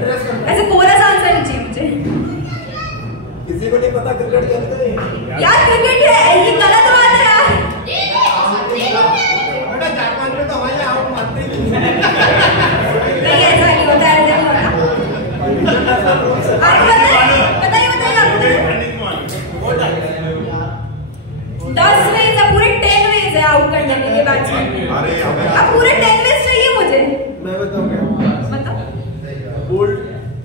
ऐसे कोरा सा आंसर नहीं चाहिए मुझे। किसी को नहीं पता क्रिकेट खेलते हैं यार, क्रिकेट है ये गलत बात है यार। बेटा 4-5 मिनट तो हमारे आप मानते ही नहीं। नहीं ऐसा नहीं होता है, ऐसा नहीं होता। आप बताइए 10 वेज है, पूरे 10 वेज है आउट करने के लिए बैट्समैन। अब पूरे 10 वेज चाहिए मुझे। मैं बताऊं क्या? बताओ। बोल्ड,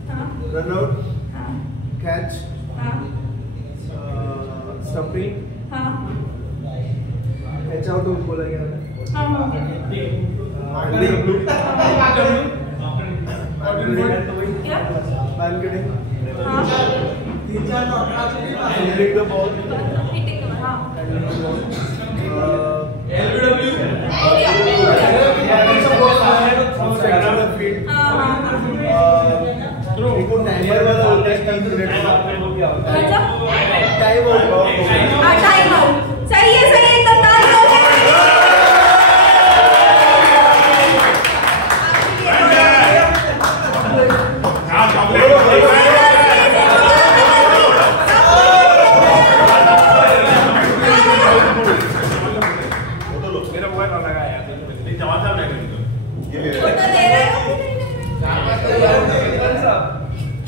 हाँ रन आउट, हाँ कैच, हाँ स्टंपिंग, हाँ कैच आउट बोला गया था। हाँ क्या? बैटिंग, हाँ hitting the ball, hitting the हाँ LBW, हो गया एक वो टाइमर वाला होता है 3 मिनट का। Time out. हाँ टाइम आउट। सही है एकदम। ताली हो गई।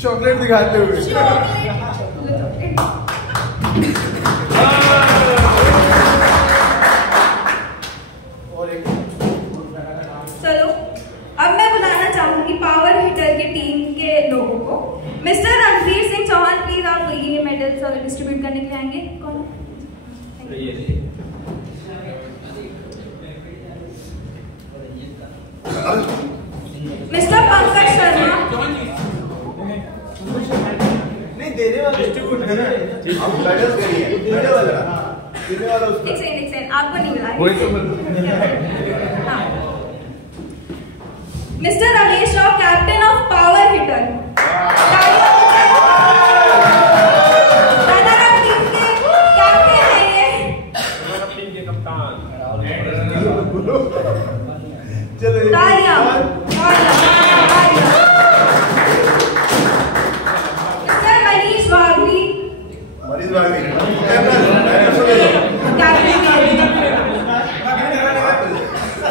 चॉकलेट दिखाते हुए चलो अब मैं बुलाना चाहूंगी पावर हिटर के टीम के लोगों को। मिस्टर रणवीर सिंह चौहान, प्लीज आप ये मेडल्स डिस्ट्रीब्यूट करने के लिए आएंगे। कौन? मिस्टर पंकज शर्मा। नहीं देने वाला डिस्ट्रीब्यूट है ना। आप मेडल्स करिए देने वाला उसका। एक सेकंड आपको नहीं मिला। हाँ mister Ramesh Rao, captain of power hitter. Team के कैप्टन है ये। टीम के कप्तान। चलो तालियां। मिस्टर मनीष वागली।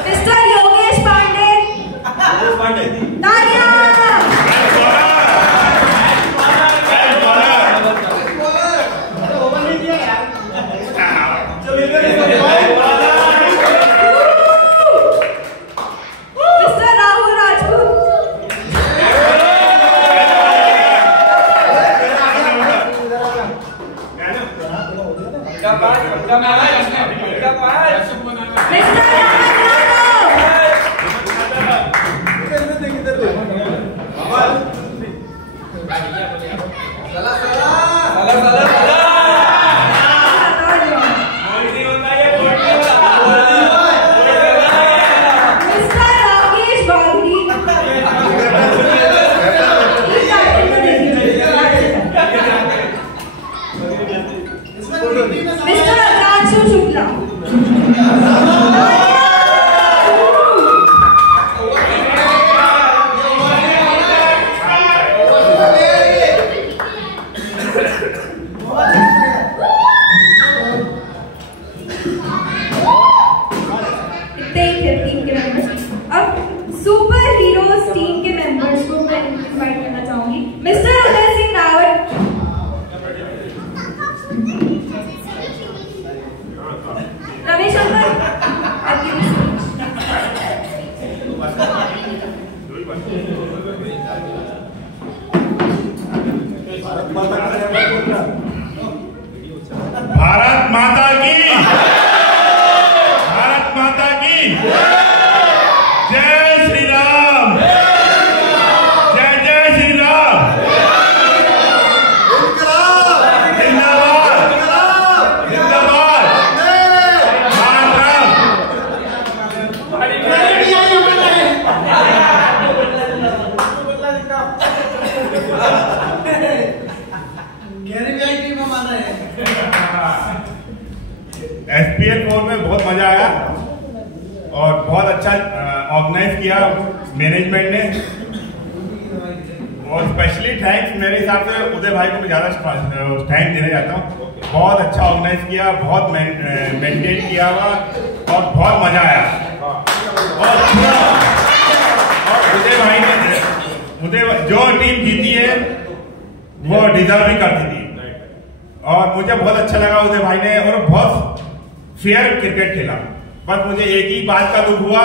मिस्टर योगेश पांडे। तालियां। Mister Rahul Rajput. Mister Agranshu Shukla. Team के मेंबर्स। अब सुपर हीरोज टीम के मेंबर्स को मैं इनवाइट करना चाहूंगी। मिस्टर उदय सिंह रावत। रविशंकर भारत माता की जय श्री राम। जय जय श्री राम। जिंदाबाद जिंदाबाद। SPL 4 में बहुत मजा आया और बहुत अच्छा ऑर्गेनाइज किया मैनेजमेंट ने। और स्पेशली थैंक्स मेरे हिसाब से उदय भाई को मैं ज़्यादा थैंक देना चाहता हूँ। बहुत अच्छा ऑर्गेनाइज किया, बहुत मेंटेन किया हुआ और बहुत मजा आया। और उदय भाई ने जो टीम जीती है वो डिजर्व भी करती थी और मुझे बहुत अच्छा लगा उदय भाई ने, और बहुत फेयर क्रिकेट खेला। बस मुझे एक ही बात का दुख हुआ,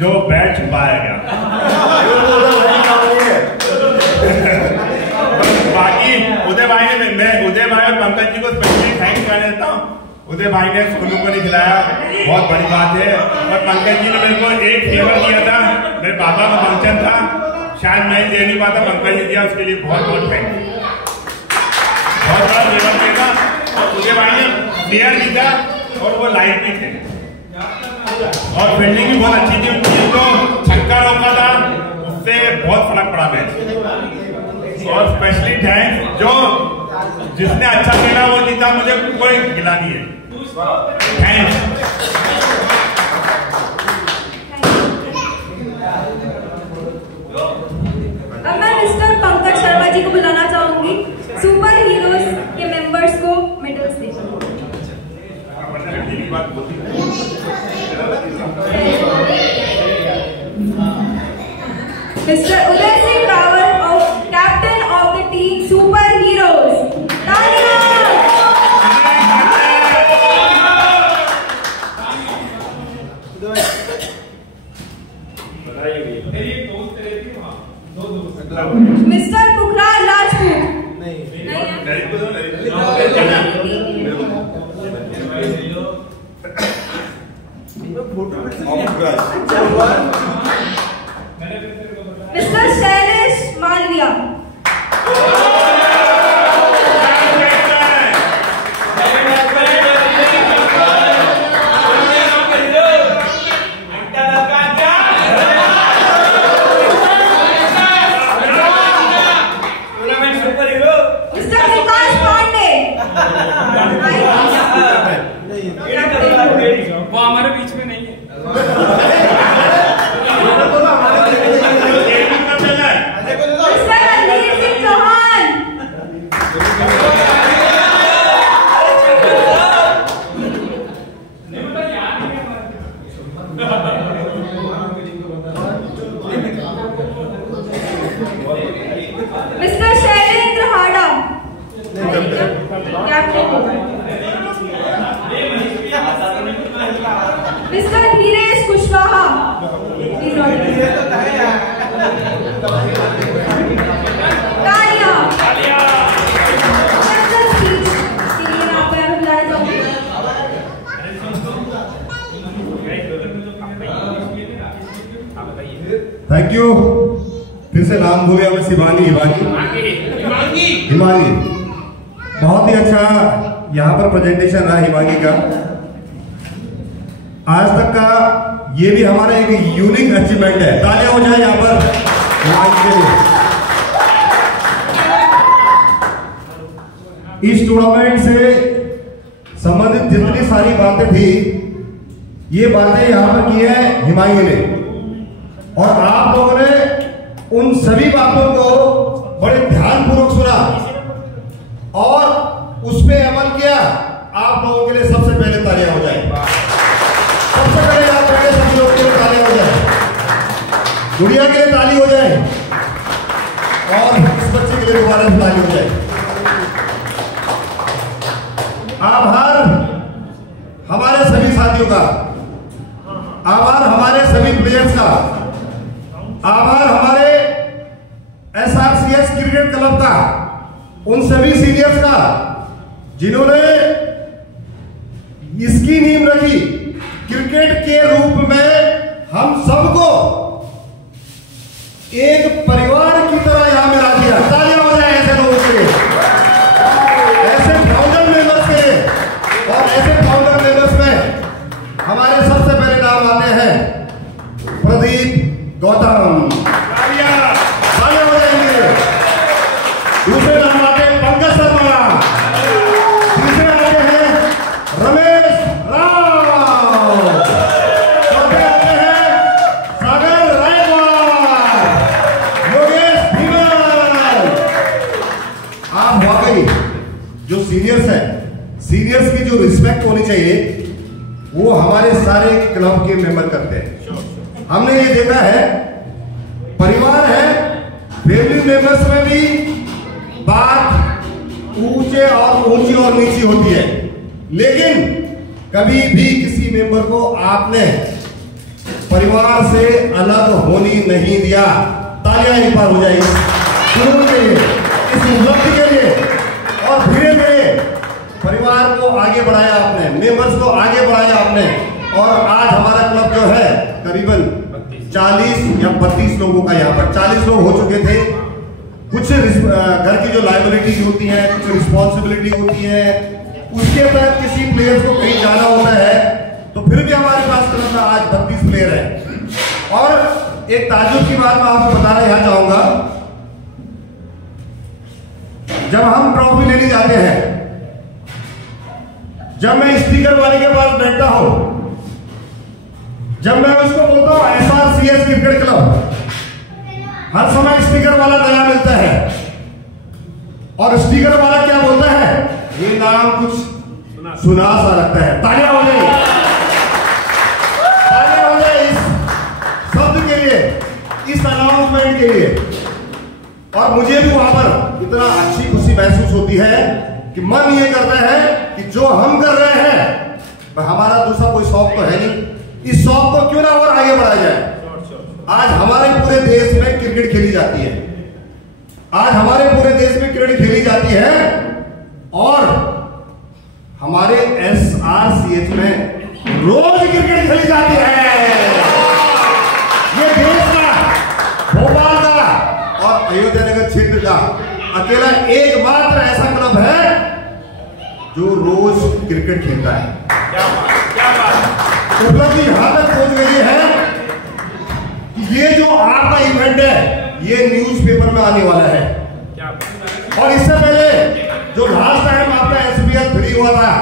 जो बैट छुपाया गया। बाकी उदय भाई ने, मैं उदय भाई और पंकज जी को स्पेशली थैंक करना चाहता हूँ। उदय भाई ने सोनू को नहीं खिलाया, बहुत बड़ी बात है। और पंकज जी ने मेरे को एक फेवर दिया था, मेरे पापा का फंक्शन था, शायद मैं दे नहीं पाता, पंकज जी दिया, उसके लिए बहुत बहुत थैंक। बहुत बड़ा फेवर देगा। और उदय भाई ने प्लेयर जीता और वो लाइफ भी थे और फील्डिंग भी बहुत अच्छी थी उनकी। तो छक्का रोका था, उससे बहुत फर्क पड़ा मैच। और स्पेशली थैंक्स जो जिसने अच्छा खेला वो जीता, मुझे कोई गिला नहीं है। थैंक्स। अब मैं मिस्टर पंकज शर्मा जी को बुलाना चाहूंगी, सुपर हीरोज के मेंबर्स को मेडल्स देंगे। Mister Uday Singh Rawat of captain of the team super heroes, तालियां। मिस्टर पुखराज राजपूत नहीं मिस्टर शैलेश मालविया, मिस्टर विकास पांडे, वो हमारे बीच में नहीं है। मिस्टर रणधीर सिंह चौहान, मिस्टर शैलेंद्र हाडा, कैप्टन, मिस्टर धीरेश कुशवाहा, तालियां। Thank you. फिर से नाम भूल गया मैं, शिवानी हिमांगी। बहुत ही अच्छा यहाँ पर प्रेजेंटेशन रहा हिमांगी का। आज तक का ये भी हमारा एक यूनिक अचीवमेंट है। तालियां हो जाए यहाँ पर हिमांगी के लिए। इस टूर्नामेंट से संबंधित जितनी सारी बातें थी, ये बातें यहाँ पर की है हिमांगी ने, और आप लोगों ने उन सभी बातों को बड़े ध्यानपूर्वक सुना और उस पे अमल किया। आप लोगों के लिए सबसे पहले तालियां हो जाए। सबसे पहले आप पहले सभी लोगों के लिए तालियां हो जाए, गुड़िया के लिए ताली हो जाए और इस बच्चे के लिए दोबारा ताली हो जाए। आभार हमारे सभी साथियों का, आभार हमारे सभी प्लेयर्स का, आभार हमारे SRCS क्रिकेट क्लब का, उन सभी सीनियर्स का जिन्होंने इसकी नींव रखी। क्रिकेट के रूप में हम सबको एक परिवार की तरह यहां मिला दिया। तालियां हो जाए ऐसे लोगों के, ऐसे फाउंडर मेंबर्स के। और ऐसे फाउंडर मेंबर्स में हमारे सबसे पहले नाम आते हैं प्रदीप गौतम, तालियां हो जाएंगे। दूसरे नाम आते हैं पंकज शर्मा, तीसरे आते हैं रमेश राव, चौथे आते हैं सागर रायवाड़, योगेश भीमा, जो रिस्पेक्ट होनी चाहिए वो हमारे सारे क्लब के मेंबर करते हैं। हमने ये देखा है, परिवार है, फैमिली मेंबर्स में भी बात ऊंचे और ऊंची और नीची होती है, लेकिन कभी भी किसी मेंबर को आपने परिवार से अलग होने नहीं दिया। तालियां एक बार हो जाएगी शुरू के लिए, इस उपलब्धि के लिए। और धीरे धीरे परिवार को आगे बढ़ाया आपने, मेंबर्स को आगे बढ़ाया आपने, और आज हमारा क्लब जो है करीबन 40 या 32 लोगों का, यहाँ पर 40 लोग हो चुके थे। कुछ घर की जो लायबिलिटीज होती हैं, कुछ रिस्पॉन्सिबिलिटी होती है, उसके तहत किसी प्लेयर्स को कहीं जाना होता है, तो फिर भी हमारे पास क्लब में आज 32 प्लेयर है। और एक ताजुब की बात मैं आपको बताना यहाँ चाहूंगा, जब हम ट्रॉफी लेने जाते हैं, जब मैं स्पीकर वाले के पास बैठता हूं, जब मैं उसको बोलता हूं SRCS क्रिकेट क्लब, हर समय स्पीकर वाला नया मिलता है, और स्पीकर वाला क्या बोलता है, ये नाम कुछ सुना सा लगता है। तालियां हो जाए, तालियां हो जाए इस शब्द के लिए, इस अनाउंसमेंट के लिए। और मुझे भी वहां पर इतना अच्छी खुशी महसूस होती है कि मन ये करता है कि जो हम कर रहे हैं, हमारा दूसरा कोई शौक तो है नहीं, इस शौक को क्यों ना और आगे बढ़ाया जाए। आज हमारे पूरे देश में क्रिकेट खेली जाती है, आज हमारे पूरे देश में क्रिकेट खेली जाती है, और हमारे SRCH में रोज क्रिकेट खेली जाती है। ये देश का, भोपाल का और अयोध्या नगर क्षेत्र का अकेला एकमात्र ऐसा क्लब है जो रोज क्रिकेट खेलता है। उपलब्धि यहां तक पहुंच गई है कि ये जो आपका इवेंट है ये न्यूज़पेपर में आने वाला है। और इससे पहले जो लास्ट टाइम आपका SPL 3 हुआ था,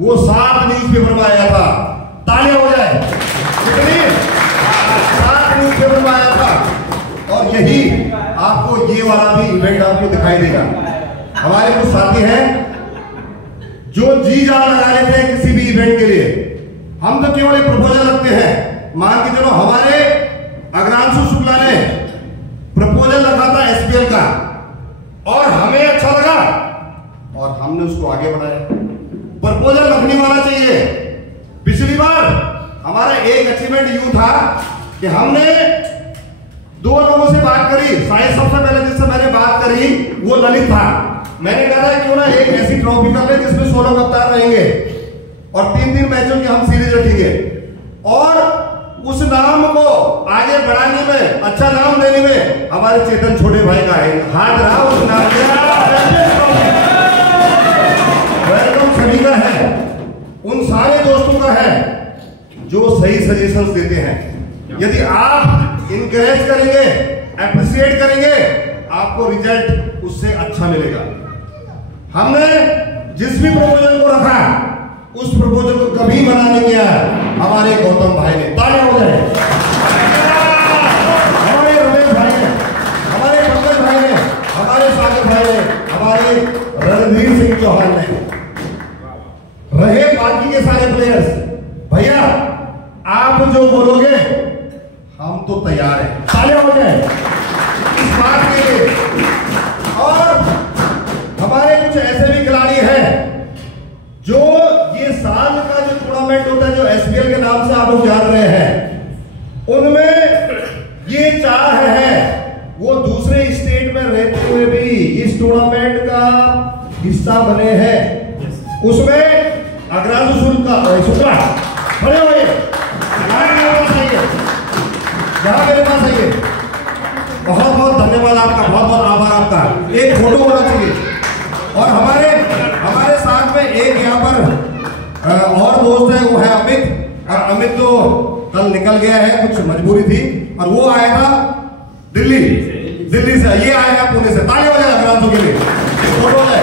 वो 7 न्यूज़पेपर में आया था। तालियां हो जाए, कितनी 7 न्यूज़पेपर में आया था। और यही आपको ये वाला भी इवेंट आपको दिखाई देगा। हमारे कुछ साथी हैं जो जी जान लगा लेते हैं किसी भी इवेंट के लिए। हम तो केवल एक प्रपोजल रखते हैं। मान के चलो हमारे अग्रांशु शुक्ला ने प्रपोजल रखा था SPL का, और हमें अच्छा लगा और हमने उसको आगे बढ़ाया। प्रपोजल रखने वाला चाहिए। पिछली बार हमारा एक अचीवमेंट यूं था कि हमने 2 लोगों से बात करी। शायद सबसे पहले जिससे मैंने बात करी वो ललित था। मैंने कहा क्यों ना एक ऐसी ट्रॉफी कर ले जिसमें 16 कप्तान रहेंगे और 3 मैचों की हम सीरीज रखेंगे, और उस नाम को आगे बढ़ाने में, अच्छा नाम देने में हमारे चेतन छोटे भाई का है हाथ रहा। उस नाम वेलकम सभी का है, उन सारे दोस्तों का है जो सही सजेशंस देते हैं। यदि आप इनकरेज करेंगे, अप्रिशिएट करेंगे, आपको रिजल्ट उससे अच्छा मिलेगा। हमने जिस भी प्रपोजल को रखा उस प्रपोजल को कभी मना नहीं किया हमारे गौतम भाई ने। तालियां हो जाए। हमारे रमेश भाई ने, हमारे पंकज भाई ने, हमारे सागर भाई ने, हमारे रणधीर सिंह चौहान ने, रहे बाकी के सारे प्लेयर्स। भैया आप जो बोलोगे हम तो तैयार हैं। तालियां हो जाए इस बात के लिए। और हमारे कुछ ऐसे भी खिलाड़ी हैं जो ये साल का जो टूर्नामेंट होता है, जो SPL के नाम से आप लोग जान रहे हैं, उनमें ये चाह है वो दूसरे स्टेट में रहते हुए भी इस टूर्नामेंट का हिस्सा बने हैं। उसमें अग्रांशु शुक्ला बड़े हुए यहाँ मेरे पास आइए। बहुत बहुत धन्यवाद आपका, बहुत बहुत आभार आपका। एक फोटो होना चाहिए। और हमारे साथ में एक यहाँ पर और दोस्त है, वो है अमित। और अमित तो कल निकल गया है, कुछ मजबूरी थी, और वो आया था दिल्ली से। ये आया है पुणे से। ताली हो जाए अग्रांशु के लिए, फोटो है।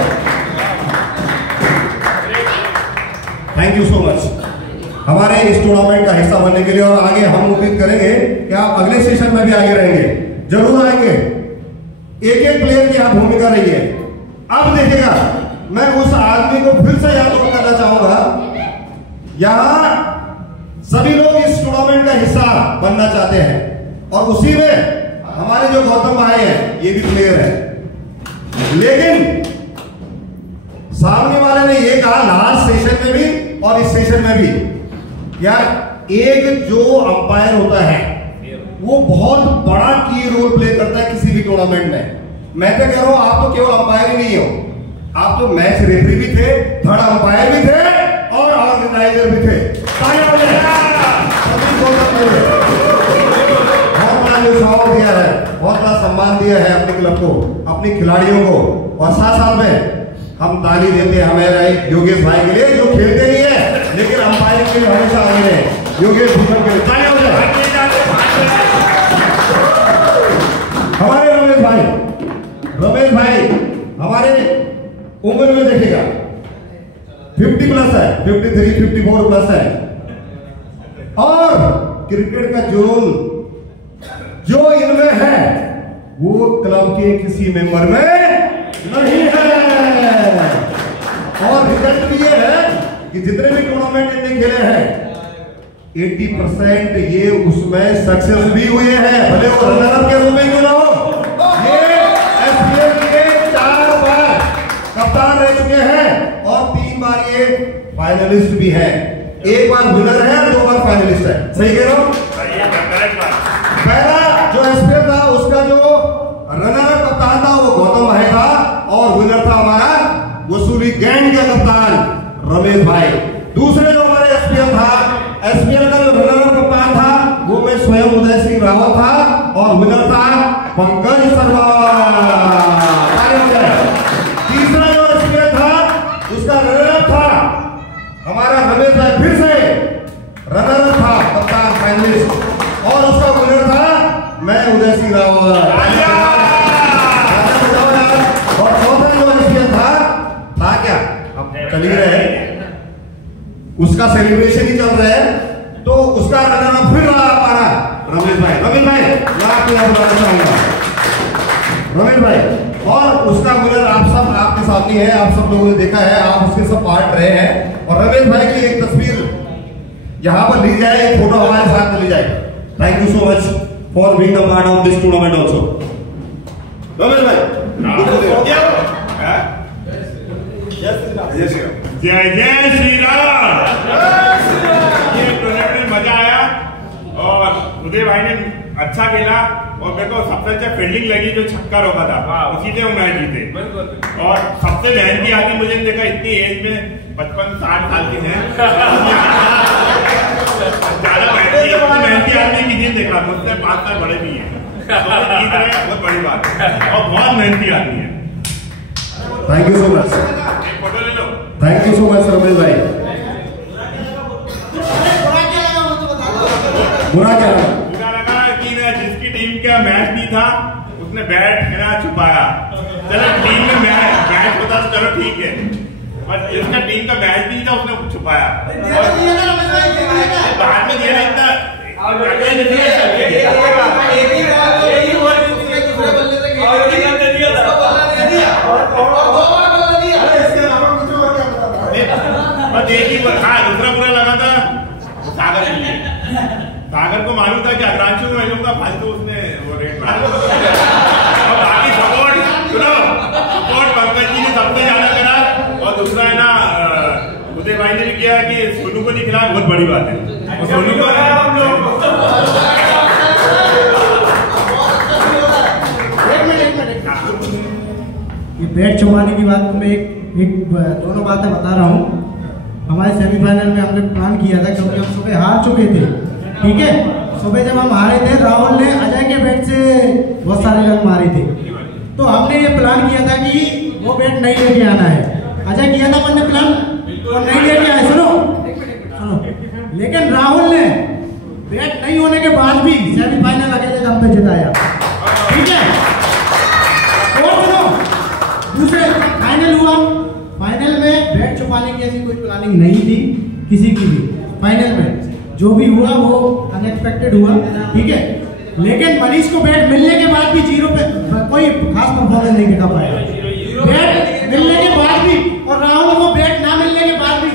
थैंक यू सो मच हमारे इस टूर्नामेंट का हिस्सा बनने के लिए। और आगे हम उम्मीद करेंगे कि आप अगले सेशन में भी आगे रहेंगे, जरूर आएंगे। एक प्लेयर की यहाँ भूमिका रही है। अब देखिएगा, मैं उस आदमी को फिर से याद करूंगा। करना चाहूंगा, यहां सभी लोग इस टूर्नामेंट का हिस्सा बनना चाहते हैं और उसी में हमारे जो गौतम भाई हैं ये भी प्लेयर है, लेकिन सामने वाले ने ये कहा लास्ट सेशन में भी और इस सेशन में भी, यार एक जो अंपायर होता है वो बहुत बड़ा की रोल प्ले करता है किसी भी टूर्नामेंट में। मैं तो कह रहा हूं आप तो केवल अंपायर ही नहीं हो, आप तो मैच रेफरी भी थे, थर्ड अंपायर भी थे और ऑर्गेनाइजर भी थे। बहुत बड़ा उत्साह दिया है, बहुत बड़ा सम्मान दिया है अपने क्लब को, अपने खिलाड़ियों को, और साथ साथ में हम ताली देते हैं हमारे योगेश भाई के लिए जो खेलते नहीं है लेकिन अंपायरिंग के लिए हमेशा आगे रहे। योगेश भूषण के लिए ताली हो जाए। हमारे रमेश भाई हमारे उम्र में देखेगा 50 प्लस है, 53, 54 प्लस है, और क्रिकेट का जोन जो इनमें है वो क्लब के किसी मेंबर में नहीं है। और रिजल्ट भी ये है कि जितने भी टूर्नामेंट इनने खेले हैं 80% ये उसमें सक्सेस भी हुए हैं, भले वो रनर अप के रूप में क्यों ना हो। ये एसपीएल के 4 बार कप्तान रह चुके हैं और 3 बार ये फाइनलिस्ट भी है, 1 बार विनर है और 2 बार फाइनलिस्ट है। सही कह रहा हूं? पहला जो एसपीएल था उसका जो रनर अप कप्तान था वो गौतम भाई था और विनर था हमारा वसूली गैंग का कप्तान रमेश भाई। दूसरे जो हमारे एसपीएल था, एसपीएल का जो रनर अप कप्तान था वो मैं स्वयं उदय सिंह रावत था और विनर था पंकज शर्मा। तीसरा जो एसपीएल था उसका रनर अप था हमारा रमेश भाई, फिर से रनर अप था कप्तान फाइनलिस्ट, और उसका विनर था मैं उदय सिंह रावत। और चौथा जो एसपीएल था क्या अब चल ही रहे, उसका सेलिब्रेशन ही चल रहा है, तो उसका रनर अप फिर रहा हमारा रमेश भाई। रमेश भाई मैं बुलाना चाहूंगा रमेश भाई, और उसका विनर आप सब आपके साथ ही है, आप सब लोगों ने देखा है, आप उसके सब पार्ट रहे हैं। और रमेश भाई की एक तस्वीर यहाँ पर ली जाए, एक फोटो हमारे साथ ली जाए। Thank you so much for being the part of this tournament also. Ramesh भाई जय जय श्री राम। ये टूर्नामेंट में मजा आया और उदय भाई ने अच्छा खेला और मेरे को सबसे अच्छा फील्डिंग लगी जो छक्का रोका था, उसी से वो मैच जीते। और सबसे मेहनती आदमी मुझे देखा इतनी एज में 55-60 साल की है, ज्यादा मेहनती आदमी किसी ने देखा, मुझसे 5 साल बड़े भी है, बहुत बड़ी बात है और बहुत मेहनती आदमी है। Thank you so much, photo ले लो। Thank you so much Ramesh भाई। बुरा क्या लगा कि जिसकी टीम का मैच नहीं था उसने बैट छुपाया। चलो टीम में मैच होता तो चलो ठीक है, पर जिसका टीम का मैच नहीं था उसने छुपाया। बाद में दिया इतना दूसरा बुरा लगा था सागर के लिए। सागर को मालूम था कि अग्रांशु में लूंगा फालतू, उसने वो रेट बढ़ा। और बाकी सपोर्ट पंकज जी ने सबसे ज्यादा करा, और दूसरा है ना उदय भाई ने भी किया कि सोनू को नहीं खिलाया, बहुत बड़ी बात है। और सोनू को ये बैट छुपाने की बात तो मैं एक दोनों बातें बता रहा हूँ। हमारे सेमीफाइनल में हमने प्लान किया था क्योंकि हम सुबह हार चुके थे, ठीक है। सुबह जब हम हारे थे राहुल ने अजय के बैट से बहुत सारे रन मारे थे, तो हमने ये प्लान किया था कि वो बैट नहीं लेके आना है। अजय किया था मैंने प्लान और नहीं लेके आए, सुनो सुनो। लेकिन राहुल ने बैट नहीं होने के बाद भी सेमीफाइनल अकेले दम पे जिताया, ठीक है। और सुनो, दूसरे फाइनल हुआ, फाइनल में बैट छुपाने की ऐसी कोई प्लानिंग नहीं थी किसी की भी। फाइनल में जो भी हुआ वो अनएक्सपेक्टेड हुआ, ठीक है। लेकिन मनीष को बैट मिलने के बाद भी 0 पे कोई खास परफॉर्मेंस नहीं दिखा पाया। बैट मिलने के बाद भी और राहुल को बैट ना मिलने के बाद भी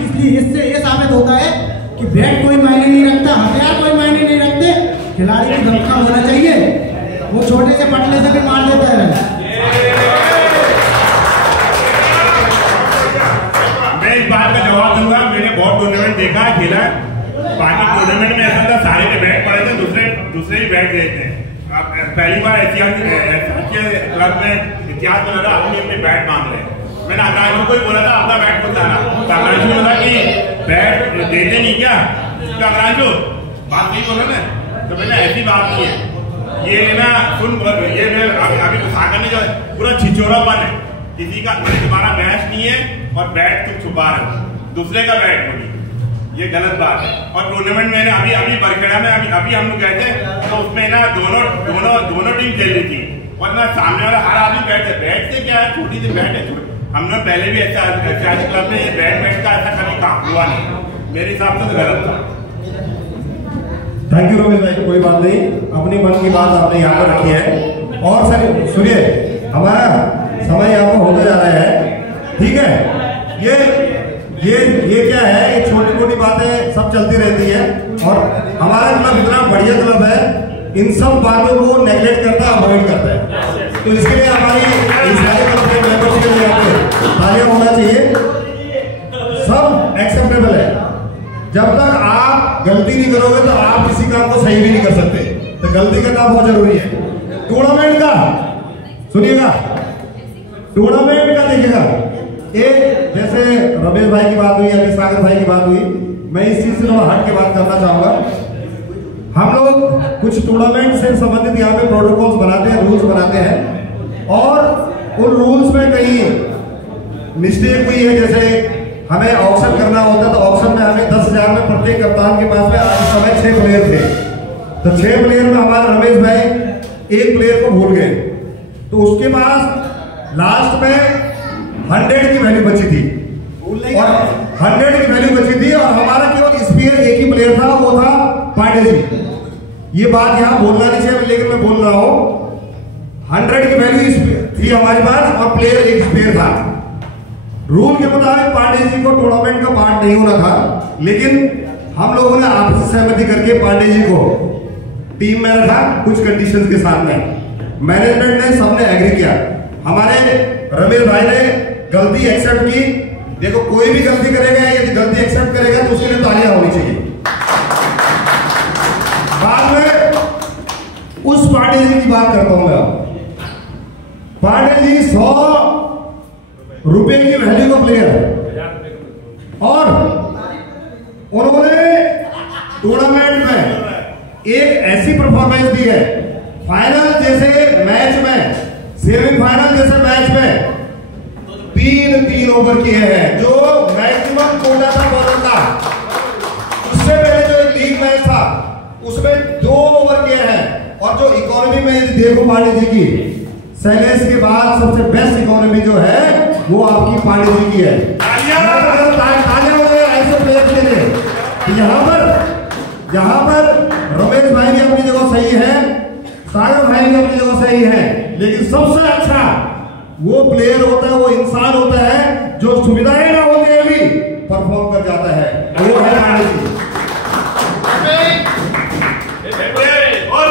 वो छोटे से पटले से भी मार देता है। मैं इस बात का जवाब दूंगा, मैंने बहुत टूर्नामेंट देखा है, खेला है। बाकी टूर्नामेंट में ऐसा था सारे के बैट पड़े थे, दूसरे ही बैट गए थे। पहली बार क्लब में इतिहास में लगा अपने बैट मांग रहे हैं। मैंने अग्रांशु को ही बोला था अपना बैट खुद लाना, तो अग्रांशु ने बोला कि बैट देते नहीं क्या? तो अग्रांशु बात नहीं बोला ना, तो मैंने ऐसी बात नहीं है, ये ना सुन, ये मैं अभी सागर में जो पूरा छिचोरापन है, किसी का तुम्हारा मैच नहीं है और बैट तुम छुपा रहे हो, दूसरे का बैट होगी, ये गलत बात है। और टूर्नामेंट में अभी बरखेड़ा में अभी हम लोग गए थे, तो उसमें ना दोनों टीम खेल रही थी, और ना सामने वाला हर आदमी बैट से क्या है, छोटी सी बैट है। हमने पहले भी ऐसा क्लब में बैट का ऐसा कभी काम हुआ नहीं, मेरे हिसाब से तो गलत था। थैंक यू रमेश भाई, कोई बात नहीं, अपनी मन की बात आपने यहाँ पर रखी है। और सर सुनिए, हमारा समय यहाँ पर होता जा रहा है, ठीक है? ये क्या है, ये छोटी मोटी बातें सब चलती रहती है, और हमारा क्लब इतना बढ़िया क्लब है, इन सब बातों को नेगलेक्ट करता है, अवॉइड करता है। तो इसके लिए हमारी सारे क्लब के मेंबर्स के लिए तालियां होना चाहिए। सब एक्सेप्टेबल है। जब तक आप गलती नहीं करोगे तो आप किसी काम को सही भी नहीं कर सकते, तो गलती करना बहुत जरूरी है। टूर्नामेंट का सुनिएगा, टूर्नामेंट का देखिएगा, एक जैसे रमेश भाई की बात हुई, अभी सागर भाई की बात हुई, मैं इस चीज से थोड़ा हट के बात करना चाहूंगा। हम लोग कुछ टूर्नामेंट से संबंधित यहाँ पे प्रोटोकॉल्स बनाते हैं, रूल्स बनाते हैं, और उन रूल्स में कहीं मिस्टेक हुई है। जैसे हमें ऑक्शन करना होता है, तो ऑक्शन में हमें 10,000 में प्रत्येक कप्तान के पास में आज समय 6 प्लेयर थे, तो 6 प्लेयर में हमारे रमेश भाई एक प्लेयर को भूल गए, तो उसके पास लास्ट में 100 की वैल्यू बची थी, और 100 की वैल्यू बची थी, और हमारा केवल स्पीयर एक ही प्लेयर था, वो था पांडे जी। ये बात यहाँ बोलना नहीं चाहिए, लेकिन मैं बोल रहा हूं, 100 की वैल्यू थी हमारे पास, और प्लेयर एक स्पीयर था। रूल के मुताबिक पांडे जी को टूर्नामेंट का पार्ट नहीं होना था, लेकिन हम लोगों ने आपसी सहमति करके पांडे जी को टीम में रखा, कुछ कंडीशंस के साथ में। मैनेजमेंट ने सबने एग्री किया, हमारे रमेश भाई ने गलती एक्सेप्ट की। देखो, कोई भी गलती करेगा, यदि गलती एक्सेप्ट करेगा तो उसके लिए तालियां होनी चाहिए। बाद में उस पांडे जी की बात करता हूं मैं। पांडे जी 100 रुपए की वैल्यू का प्लेयर है, और उन्होंने टूर्नामेंट में एक ऐसी परफॉर्मेंस दी है, फाइनल जैसे मैच में, सेमीफाइनल जैसे मैच में 3 ओवर किए हैं, जो मैक्सिमम कोटा था बॉलर का। उससे पहले जो एक लीग मैच था उसमें 2 ओवर किए हैं, और जो इकोनॉमी में देखो पांडे जी की, शैलेश के बाद सबसे बेस्ट इकोनॉमी जो है वो आपकी पांडे जी की है। ऐसे प्लेयर के लिए यहाँ पर रमेश भाई भी अपनी जगह सही है, सागर भाई भी अपनी जगह सही है, लेकिन सबसे अच्छा वो प्लेयर होता है, वो इंसान होता है जो सुविधाएं ना होते हुए भी परफॉर्म कर जाता है, वो है पांडे जी।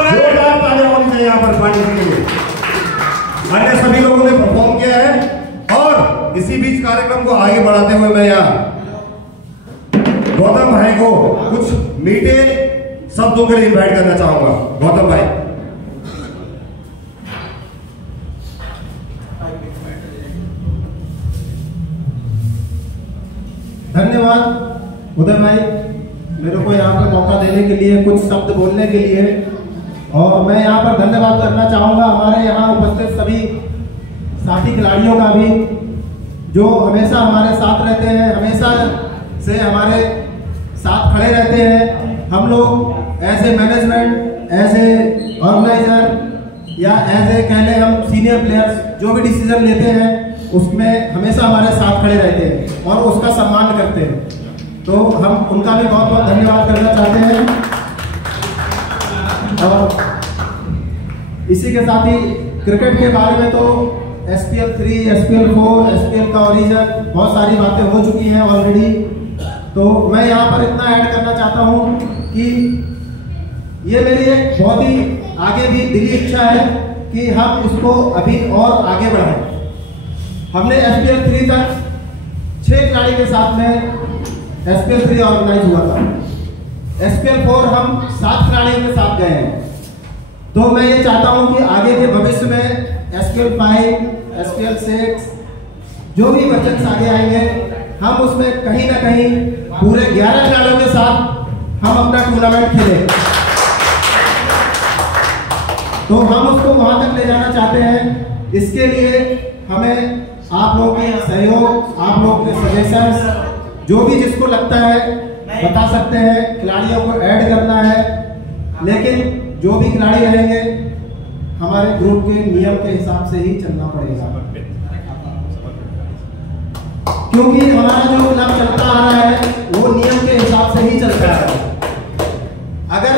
जोरदार तालियां होनी चाहिए यहाँ पर पांडे जी के लिए। अन्य सभी लोगों ने परफॉर्म किया है, और इसी बीच कार्यक्रम को आगे बढ़ाते हुए मैं यहाँ गौतम भाई को कुछ मीठे शब्दों के लिए इनवाइट करना चाहूंगा। गौतम भाई। धन्यवाद उदय भाई, मेरे को यहाँ पर मौका देने के लिए, कुछ शब्द बोलने के लिए। और मैं यहाँ पर धन्यवाद करना चाहूँगा हमारे यहाँ उपस्थित सभी साथी खिलाड़ियों का भी, जो हमेशा हमारे साथ रहते हैं, हमेशा से हमारे साथ खड़े रहते हैं। हम लोग as a management, as a organiser, या एज ए कह लें हम सीनियर प्लेयर्स, जो भी डिसीजन लेते हैं उसमें हमेशा हमारे साथ खड़े रहते हैं और उसका सम्मान करते हैं। तो हम उनका भी बहुत बहुत धन्यवाद करना चाहते हैं। और इसी के साथ ही क्रिकेट के बारे में तो SPL 3, SPL 4, SPL का ओरिजिन, बहुत सारी बातें हो चुकी हैं ऑलरेडी। तो मैं यहाँ पर इतना ऐड करना चाहता हूँ कि ये मेरी एक बहुत ही आगे भी दिली इच्छा है कि हम इसको अभी और आगे बढ़ाएं। हमने SPL 3 तक 6 खिलाड़ी के साथ में SPL 3 ऑर्गेनाइज हुआ था। SPL 4 हम 7 खिलाड़ियों के साथ गए हैं। तो मैं ये चाहता हूं कि आगे के भविष्य में SPL 5, SPL 6 जो भी वर्जन्स आगे आएंगे, हम उसमें कहीं ना कहीं पूरे 11 खिलाड़ियों के साथ हम अपना टूर्नामेंट खेलें। तो हम उसको वहां तक ले जाना चाहते हैं। इसके लिए हमें आप लोगों के सहयोग, आप लोगों के सजेशंस, जो भी जिसको लगता है बता सकते हैं। खिलाड़ियों को ऐड करना है, लेकिन जो भी खिलाड़ी रहेंगे हमारे ग्रुप के नियम के हिसाब से ही चलना पड़ेगा, क्योंकि हमारा जो क्लब चलता आ रहा है वो नियम के हिसाब से ही चलता है। अगर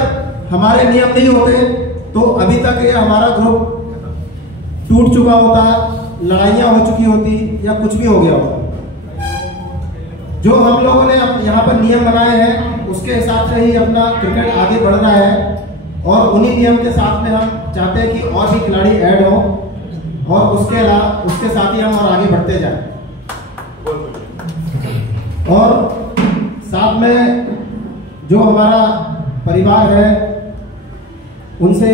हमारे नियम नहीं होते तो अभी तक ये हमारा ग्रुप टूट चुका होता, लड़ाइयाँ हो चुकी होती या कुछ भी हो गया होता। जो हम लोगों ने यहाँ पर नियम बनाए हैं उसके हिसाब से ही अपना क्रिकेट आगे बढ़ रहा है, और उन्हीं नियम के साथ में हम चाहते हैं कि और भी खिलाड़ी ऐड हो, और उसके साथ ही हम और आगे बढ़ते जाएं। और साथ में जो हमारा परिवार है उनसे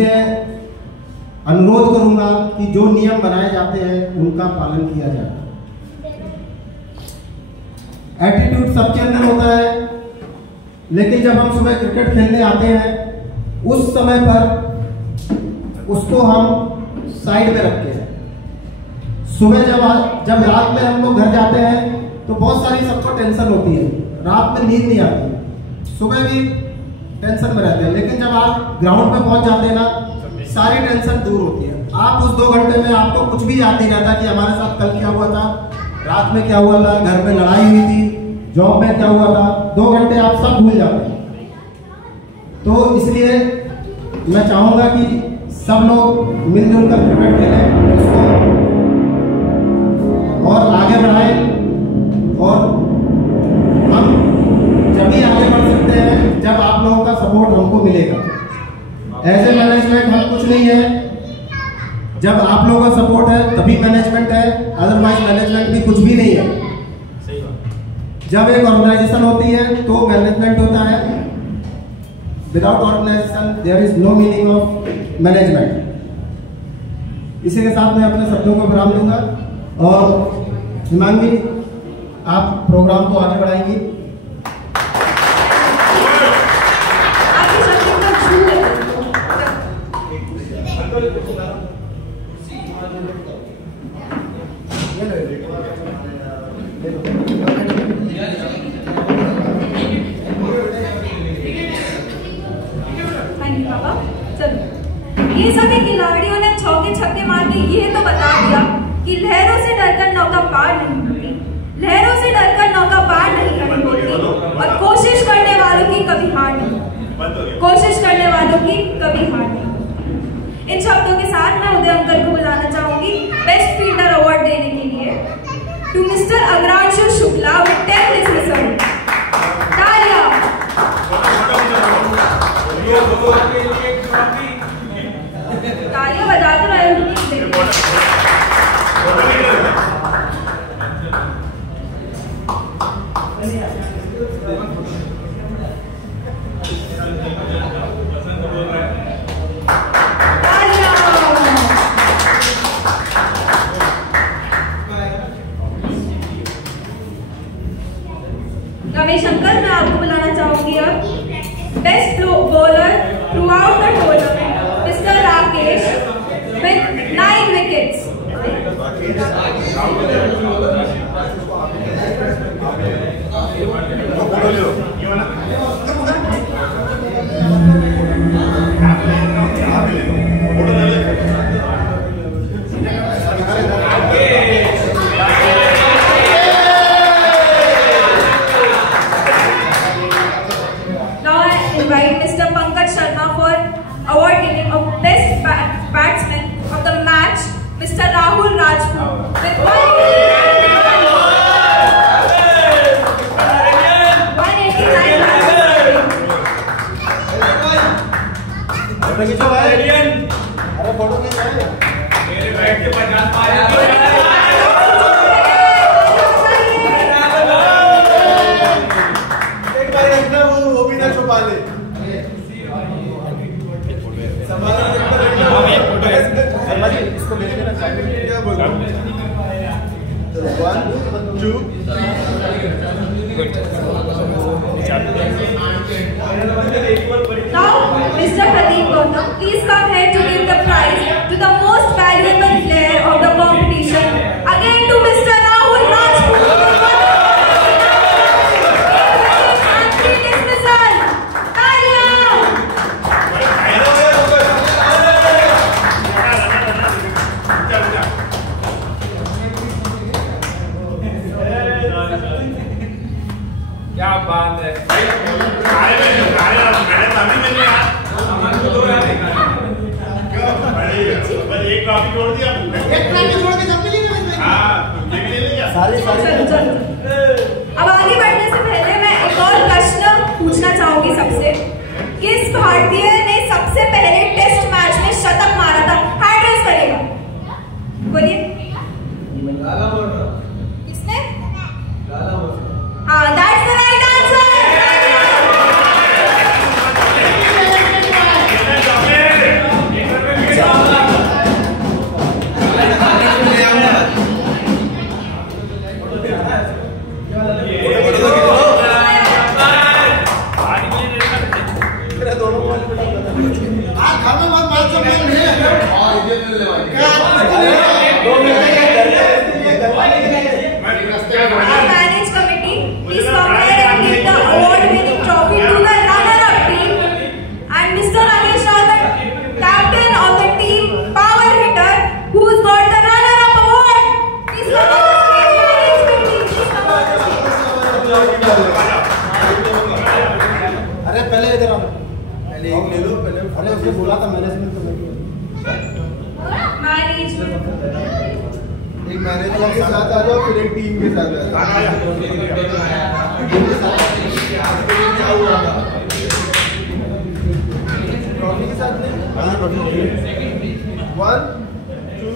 अनुरोध करूंगा कि जो नियम बनाए जाते हैं उनका पालन किया जाए। एटीट्यूड सबके अंदर होता है, लेकिन जब हम सुबह क्रिकेट खेलने आते हैं उस समय पर उसको हम साइड में रखते हैं। सुबह जब रात में हम लोग घर जाते हैं तो बहुत सारी सबको टेंशन होती है, रात में नींद नहीं आती, सुबह भी टेंशन में रहते हैं। लेकिन जब आप ग्राउंड पे पहुंच जाते हैं ना, सारी टेंशन दूर होती है। आप उस 2 घंटे में आपको कुछ भी याद नहीं रहता कि हमारे साथ कल क्या हुआ था, रात में क्या हुआ था, घर में लड़ाई हुई थी, जॉब में क्या हुआ था। 2 घंटे आप सब भूल जाते हैं। तो इसलिए मैं चाहूंगा कि सब लोग मिलजुल कर क्रिकेट खेलें, उसको और आगे बढ़ाएं, और हम जब ही आगे बढ़ सकते हैं जब आप लोगों का सपोर्ट हमको मिलेगा। एज ए मैनेजमेंट हम कुछ नहीं है, जब आप लोगों का सपोर्ट है तभी मैनेजमेंट है, अदरवाइज मैनेजमेंट भी कुछ भी नहीं है। जब एक ऑर्गेनाइजेशन होती है तो मैनेजमेंट होता है, without organisation there is no meaning of management. इसी के साथ मैं अपने शब्दों को विराम दूंगा, और हिमांगी आप प्रोग्राम को आगे बढ़ाएंगी। ये सभी खिलाड़ियों ने चौके छक्के मार के ये तो बता दिया कि लहरों से डरकर नौका पार नहीं होती, लहरों से डरकर नौका पार नहीं करनी होती, और कोशिश करने वालों की कभी हार नहीं, कोशिश करने वालों की कभी हार नहीं। इन शब्दों के साथ मैं उदय अंकल को बुलाना चाहूंगी बेस्ट फील्डर अवार्ड देने के लिए, to mister Agranshu Shukla with 10 dismissal। तालियां। तालियां बजाते रहे। रमेश अंकल, मैं आपको बुलाना चाहूंगी अब best bowler through out the tournament, mister Rakesh with 9 wickets। Invite Mr. Pankaj Sharma for award giving of best batsman of the match, Mr. Rahul Rajput with 189 runs. मेरे बैठ के 50 मारे वो भी ना छुपा ले। इसको ले लेना क्या बोल रहा हूँ। 1 2 Now, Mr. Pradeep Gautam, please come here to give the prize to the most valuable player of the competition. Again to Mr. Rahul Rajput. Dismissal. क्या बात है। एक ट्रॉफी छोड़ दिया। एक ट्रॉफी छोड़ के सब मिली ना। हाँ, तुम ले लिया। अब आगे बढ़ने से पहले मैं एक और प्रश्न पूछना चाहूंगी सबसे। किस भारतीय ने सबसे पहले टेस्ट मैच में शतक मारा था? हैंड रेज करेगा, बोलिए। किसने? हाँ, that's the right answer. Management committee, please come here and give the award-winning trophy to the runner-up team. And Mr. Ramesh Rao, the captain of the team, power hitter, who's got the runner-up award. Please come on the stage, management team. Please come on the stage. अरे पहले इधर आओ। पहले एक ले लो पहले। अरे उसने बोला था मैनेजमेंट कमेटी। एक मैनेजर के साथ आ जाओ फिर एक टीम के साथ आ जाओ। ट्रॉफी के साथ नहीं। 1 2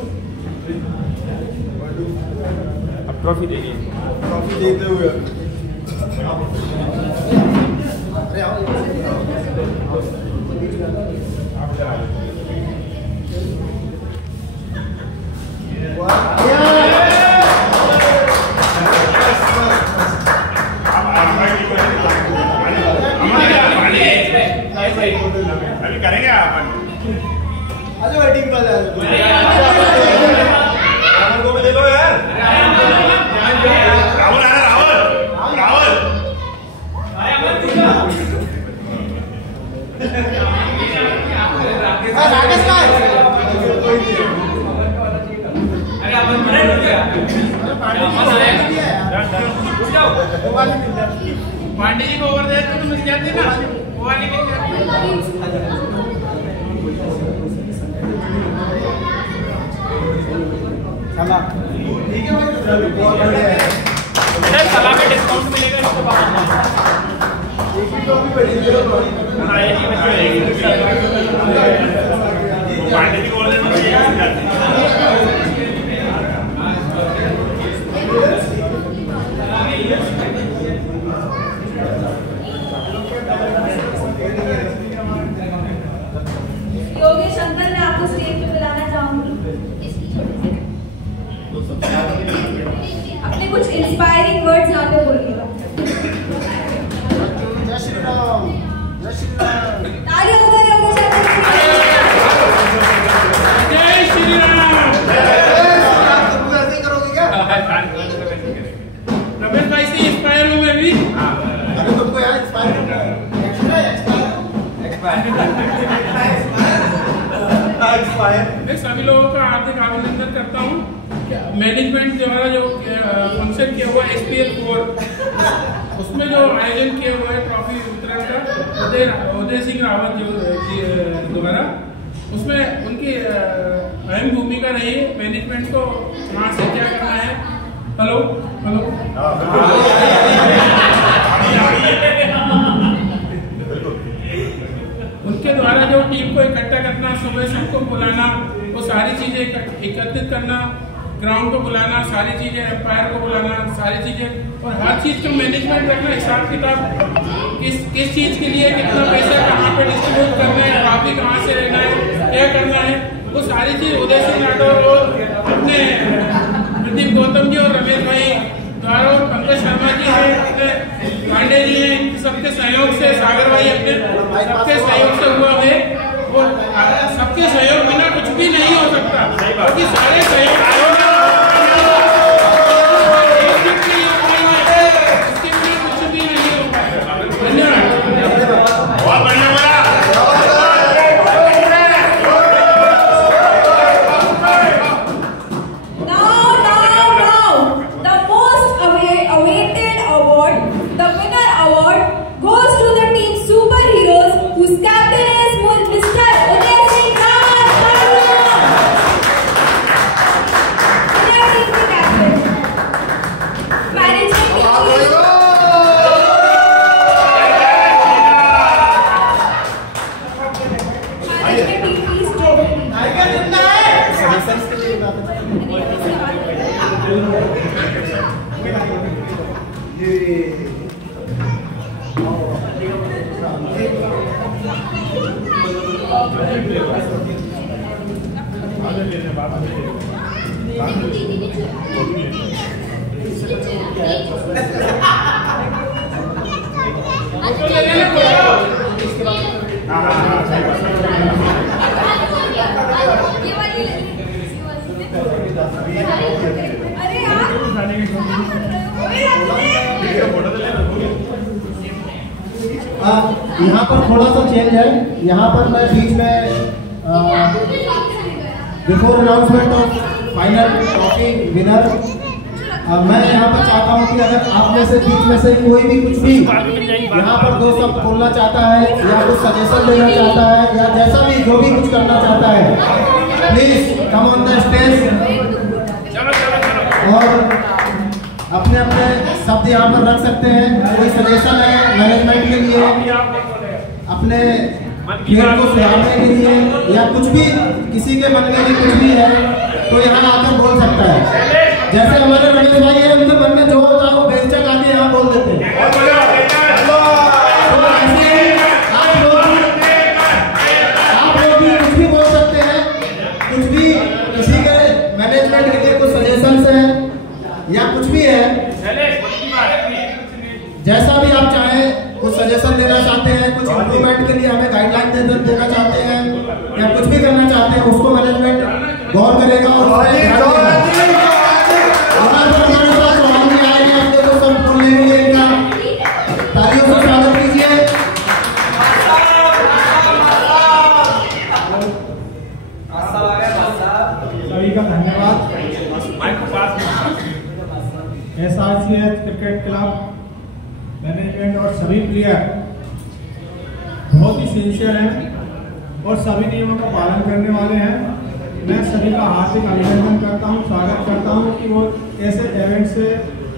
3 अब ट्रॉफी दे दी। ट्रॉफी देते हुए अरे आओ। अभी करेंगे आप। बैटिंग पर राहुल को भी ले लो यार। राहुल आना, राहुल राकेश का पांडे जी को ओवर दे तो मिल जाती ना, वो वाली मिल जाती। ठीक है भाई, बहुत बढ़िया है। सलाह में डिस्काउंट मिलेगा इसके बाद। एक ही टॉपी बढ़ी है। हाँ, एक ही बचेगी। पांडे जी को ओवर दे तो योगेश अंकल, मैं आपको स्टेज पे बुलाना चाहूंगी। अपने कुछ इंस्पायरिंग वर्ड्स यहाँ पे बोलिएगा। जय श्री राम, जय श्री राम। तालियां बजाइए योगेश अंकल। जय श्री राम। तुम ऐसे ही करोगे क्या? रमेश भाई से इंस्पायर हूँ मैं भी। अरे तुमको यार इंस्पायर करना है। मैं सभी लोगों का हार्दिक अभिनंदन करता हूँ। मैनेजमेंट द्वारा जो फंक्शन किया हुआ SPL 4, उसमें जो आयोजन किया हुआ है ट्रॉफी वितरण का उदय सिंह रावत जो द्वारा, उसमें उनकी अहम भूमिका रही। मैनेजमेंट को वहाँ से क्या करना है। हेलो हेलो उनके द्वारा जो टीम को इकट्ठा करना, सुबह सबको बुलाना, वो वो सारी चीजें एकत्रित करना, ग्राउंड को बुलाना, सारी चीजें एम्पायर को बुलाना, सारी चीजें और हर चीज का मैनेजमेंट रखना, हिसाब किताब किस चीज के लिए कितना पैसा कहाँ पे डिस्ट्रीब्यूट करना है, ट्रॉफी कहाँ से लेना है, क्या करना है, वो सारी चीज उदय सिंह राठौर और अपने प्रदीप गौतम जी और रमेश भाई द्वारा और पंकज शर्मा जी है, अपने पांडे जी हैं, सबके सहयोग से, सागर भाई अपने सबके सहयोग से हुआ है। और सबके सहयोग बिना कुछ भी नहीं हो सकता, क्योंकि सारे सहयोग इसके बिना कुछ भी नहीं हो पाएगा। धन्यवाद। बहुत बढ़िया बोला। यहाँ पर थोड़ा सा चेंज है। यहाँ पर मैं बीच में before announcement of final trophy winner मैं यहाँ पर चाहता हूँ कि अगर आप में से बीच में से कोई भी कुछ भी यहाँ पर दो शब्द बोलना चाहता है या कुछ सजेशन देना चाहता है या जैसा भी जो भी कुछ करना चाहता है, please come on the stage और अपने अपने शब्द यहाँ पर रख सकते हैं। कोई सजेशन है मैनेजमेंट के लिए, अपने खेल को सुधारने के लिए या कुछ भी किसी के मन में भी कुछ भी है तो यहाँ आकर बोल सकता है। जैसे हमारे रमेश भाई है, उनके मन में जो होता है वो बेशक आके यहाँ बोल देते हैं। आप लोग भी कुछ भी बोल सकते हैं, कुछ भी किसी के मैनेजमेंट के लिए कुछ सजेशन है या कुछ भी है, जैसा भी आप चाहें कुछ सजेशन देना चाहते हैं, कुछ इम्प्रूवमेंट के लिए हमें गाइडलाइन देना चाहते हैं या कुछ भी करना चाहते हैं, उसको मैनेजमेंट गौर करेगा और तालियों से स्वागत कीजिए। सभी का धन्यवाद। SRCH क्रिकेट क्लब मैनेजमेंट और सभी प्लेयर बहुत ही सिंसियर हैं और सभी नियमों का पालन करने वाले हैं। मैं सभी का हार्दिक अभिनंदन करता हूं, स्वागत करता हूं कि वो ऐसे इवेंट से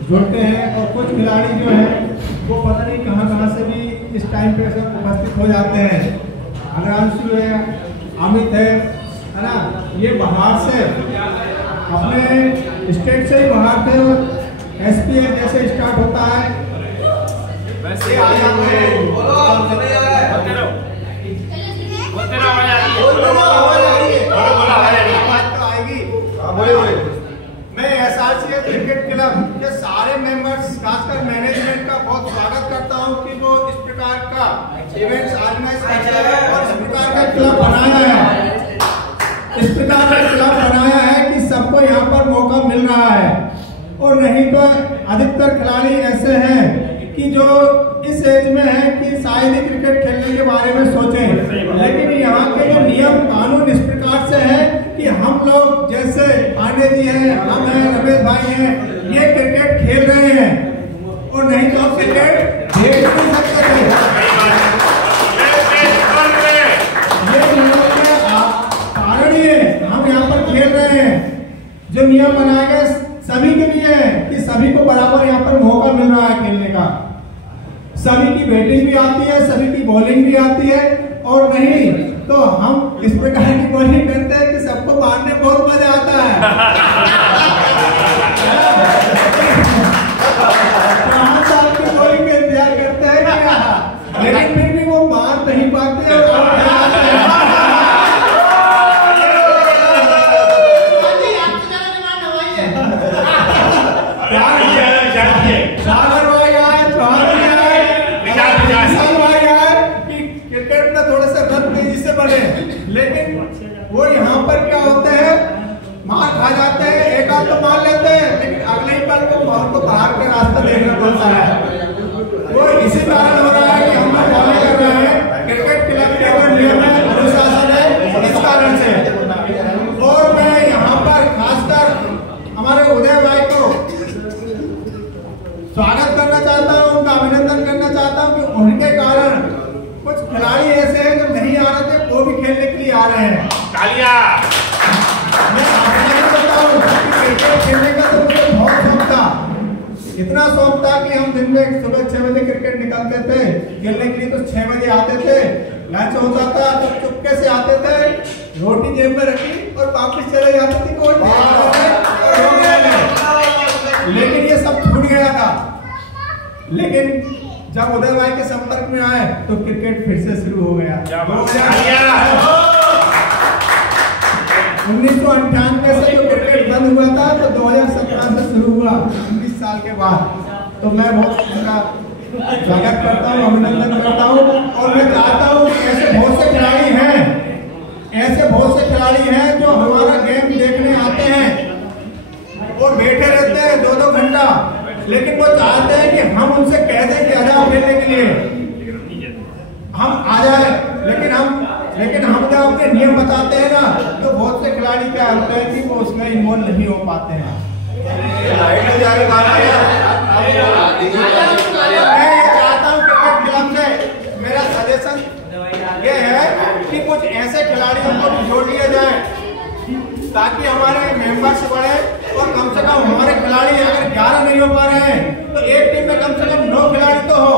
जुड़ते हैं और कुछ खिलाड़ी जो हैं वो पता नहीं कहां से भी इस टाइम पे सब उपस्थित हो जाते हैं। अनांशु है, अमित है ना, ये बाहर से अपने स्टेट से ही बाहर थे। SPL जैसे स्टार्ट होता है वैसे आए मैं SRCH क्रिकेट क्लब के सारे मेंबर्स, खासकर मैनेजमेंट का बहुत स्वागत करता हूं कि वो इस प्रकार का इवेंट्स ऑर्गेनाइज करते हैं और इस प्रकार का क्लब बनाया है। इस प्रकार का क्लब बनाया है कि सबको यहाँ पर मौका मिल रहा है और नहीं तो अधिकतर खिलाड़ी ऐसे हैं कि जो इस एज में है कि शायद ही क्रिकेट खेलने के बारे में सोचें, लेकिन यहाँ के जो नियम कानून इस प्रकार से है कि हम लोग जैसे पांडे जी हैं, हम हैं, रमेश भाई हैं, ये क्रिकेट खेल रहे हैं और नहीं तो आप क्रिकेट खेल नहीं सकते थे। ये नियमों के कारण ही हम यहाँ पर खेल रहे हैं। जो नियम बनाए गए सभी के लिए है कि सभी को बराबर यहाँ पर मौका मिल रहा है खेलने का। सभी की बैटिंग भी आती है, सभी की बॉलिंग भी आती है और नहीं तो हम इस प्रकार की बॉलिंग करते हैं कि सबको मारने बहुत मजा आता है। 5 साल की बॉलिंग का इंतजार करते हैं क्या, लेकिन फिर भी वो मार नहीं पाते सागर भाई आए, चौहान आए, विशाल भाई आए कि क्रिकेट में थोड़े से रन तेजी से बढ़े, लेकिन वो यहाँ पर क्या होते हैं, मार खा जाते हैं, एक आध तो मार लेते हैं, लेकिन अगले ही पल वो बॉल को बाहर का रास्ता देखना पड़ता है। वो इसी कारण हो रहा है कि हम लोग बॉलिंग कर रहे हैं, क्रिकेट क्लब के अगर नियम है, अनुशासन है, इस कारण से। और मैं यहाँ पर खासकर हमारे उदय भाई को स्वागत करना चाहता हूँ, उनका अभिनंदन करना चाहता हूँ कि उनके कारण कुछ खिलाड़ी ऐसे हैं जो नहीं आ रहे थे, वो भी खेलने के लिए आ रहे हैं। तालियां। मैं आपको नहीं बताऊँ कि क्रिकेट खेलने का तो मुझे बहुत शौक था, इतना शौक था कि हम दिन में सुबह 6 बजे क्रिकेट निकलते थे खेलने के लिए, तो 6 बजे आते थे, लंच होता था तो चुपके से आते थे, रोटी जेब में रखी और वापस चले जाते थे कोर्ट में और हो गया। लेकिन ये सब छूट गया था, लेकिन जब उदय भाई के संपर्क में आए तो क्रिकेट फिर से शुरू हो गया। 1998 से जो क्रिकेट बंद हुआ था तो 2017 से शुरू हुआ, 19 साल के बाद। तो मैं बहुत उनका स्वागत करता हूँ, अभिनंदन करता हूँ, और मैं चाहता हूँ कि ऐसे बहुत से खिलाड़ी हैं जो हमारा गेम देखने आते हैं और बैठे रहते हैं 2-2 घंटा, लेकिन वो चाहते हैं कि हम उनसे कह दें कि आ जाओ खेलने के लिए, हम आ जाए, लेकिन हम जब अपने नियम बताते हैं ना तो बहुत से खिलाड़ी क्या होते हैं कि वो उसमें इन्वॉल्व नहीं हो पाते हैं। मैं ये चाहता हूँ क्रिकेट क्लब से मेरा सजेशन ये है कि कुछ ऐसे खिलाड़ियों को भी जोड़ लिया जाए ताकि हमारे मेंबर्स बढ़े, और कम से कम हमारे खिलाड़ी अगर 11 नहीं हो पा रहे हैं तो एक टीम में कम से कम 9 खिलाड़ी तो हो,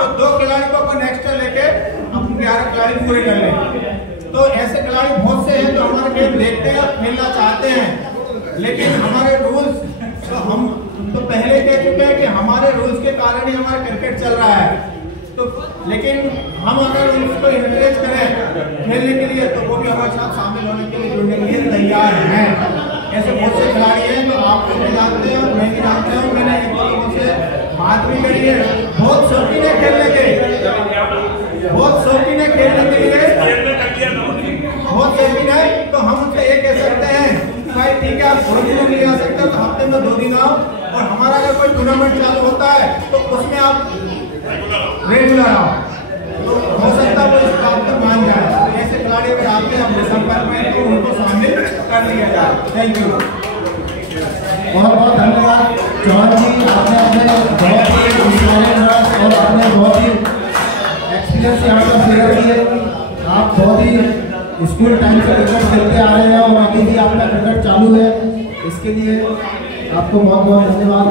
तो 2 खिलाड़ी को अपन एक्स्ट्रा लेके हम 11 खिलाड़ी पूरे कर लें। तो ऐसे खिलाड़ी बहुत से हैं जो हमारे गेम देखते हैं और खेलना चाहते हैं, लेकिन हमारे रूल्स तो हम तो पहले कह चुके हैं कि हमारे रूल्स के कारण ही हमारा क्रिकेट चल रहा है। तो लेकिन हम अगर उसको इनकरेज करें खेलने के लिए तो वो भी हमारे साथ शामिल होने के लिए जुड़ने के लिए तैयार हैं। ऐसे बहुत से खिलाड़ी हैं जो आप लोग भी जानते हैं और मैं भी जानता हूँ, मैंने एक दो लोगों से बात भी करी है, बहुत शौकीन है खेलने के, बहुत शौकीन है खेलने के लिए, बहुत शौकीन है। तो हम उनसे ये कह सकते हैं कि भाई ठीक है आप 2 दिन नहीं आ सकते तो हफ्ते में 2 दिन आओ, और हमारा अगर कोई टूर्नामेंट चालू होता है तो उसमें आप रेगुलर आओ, तो हो सकता है वो इस बात को मान जाए। तो ऐसे खिलाड़ी अगर आते हैं अपने संपर्क में तो उनको शामिल कर लिया जाए। थैंक यू, बहुत बहुत धन्यवाद चौहान जी, आपने अपने बहुत ही इंस्पायरिंग और आपने बहुत ही एक्सपीरियंस यहाँ पर शेयर किए। आप बहुत ही स्कूल टाइम से क्रिकेट खेलते आ रहे हैं और अभी भी आपका क्रिकेट चालू है, इसके लिए आपको बहुत बहुत धन्यवाद।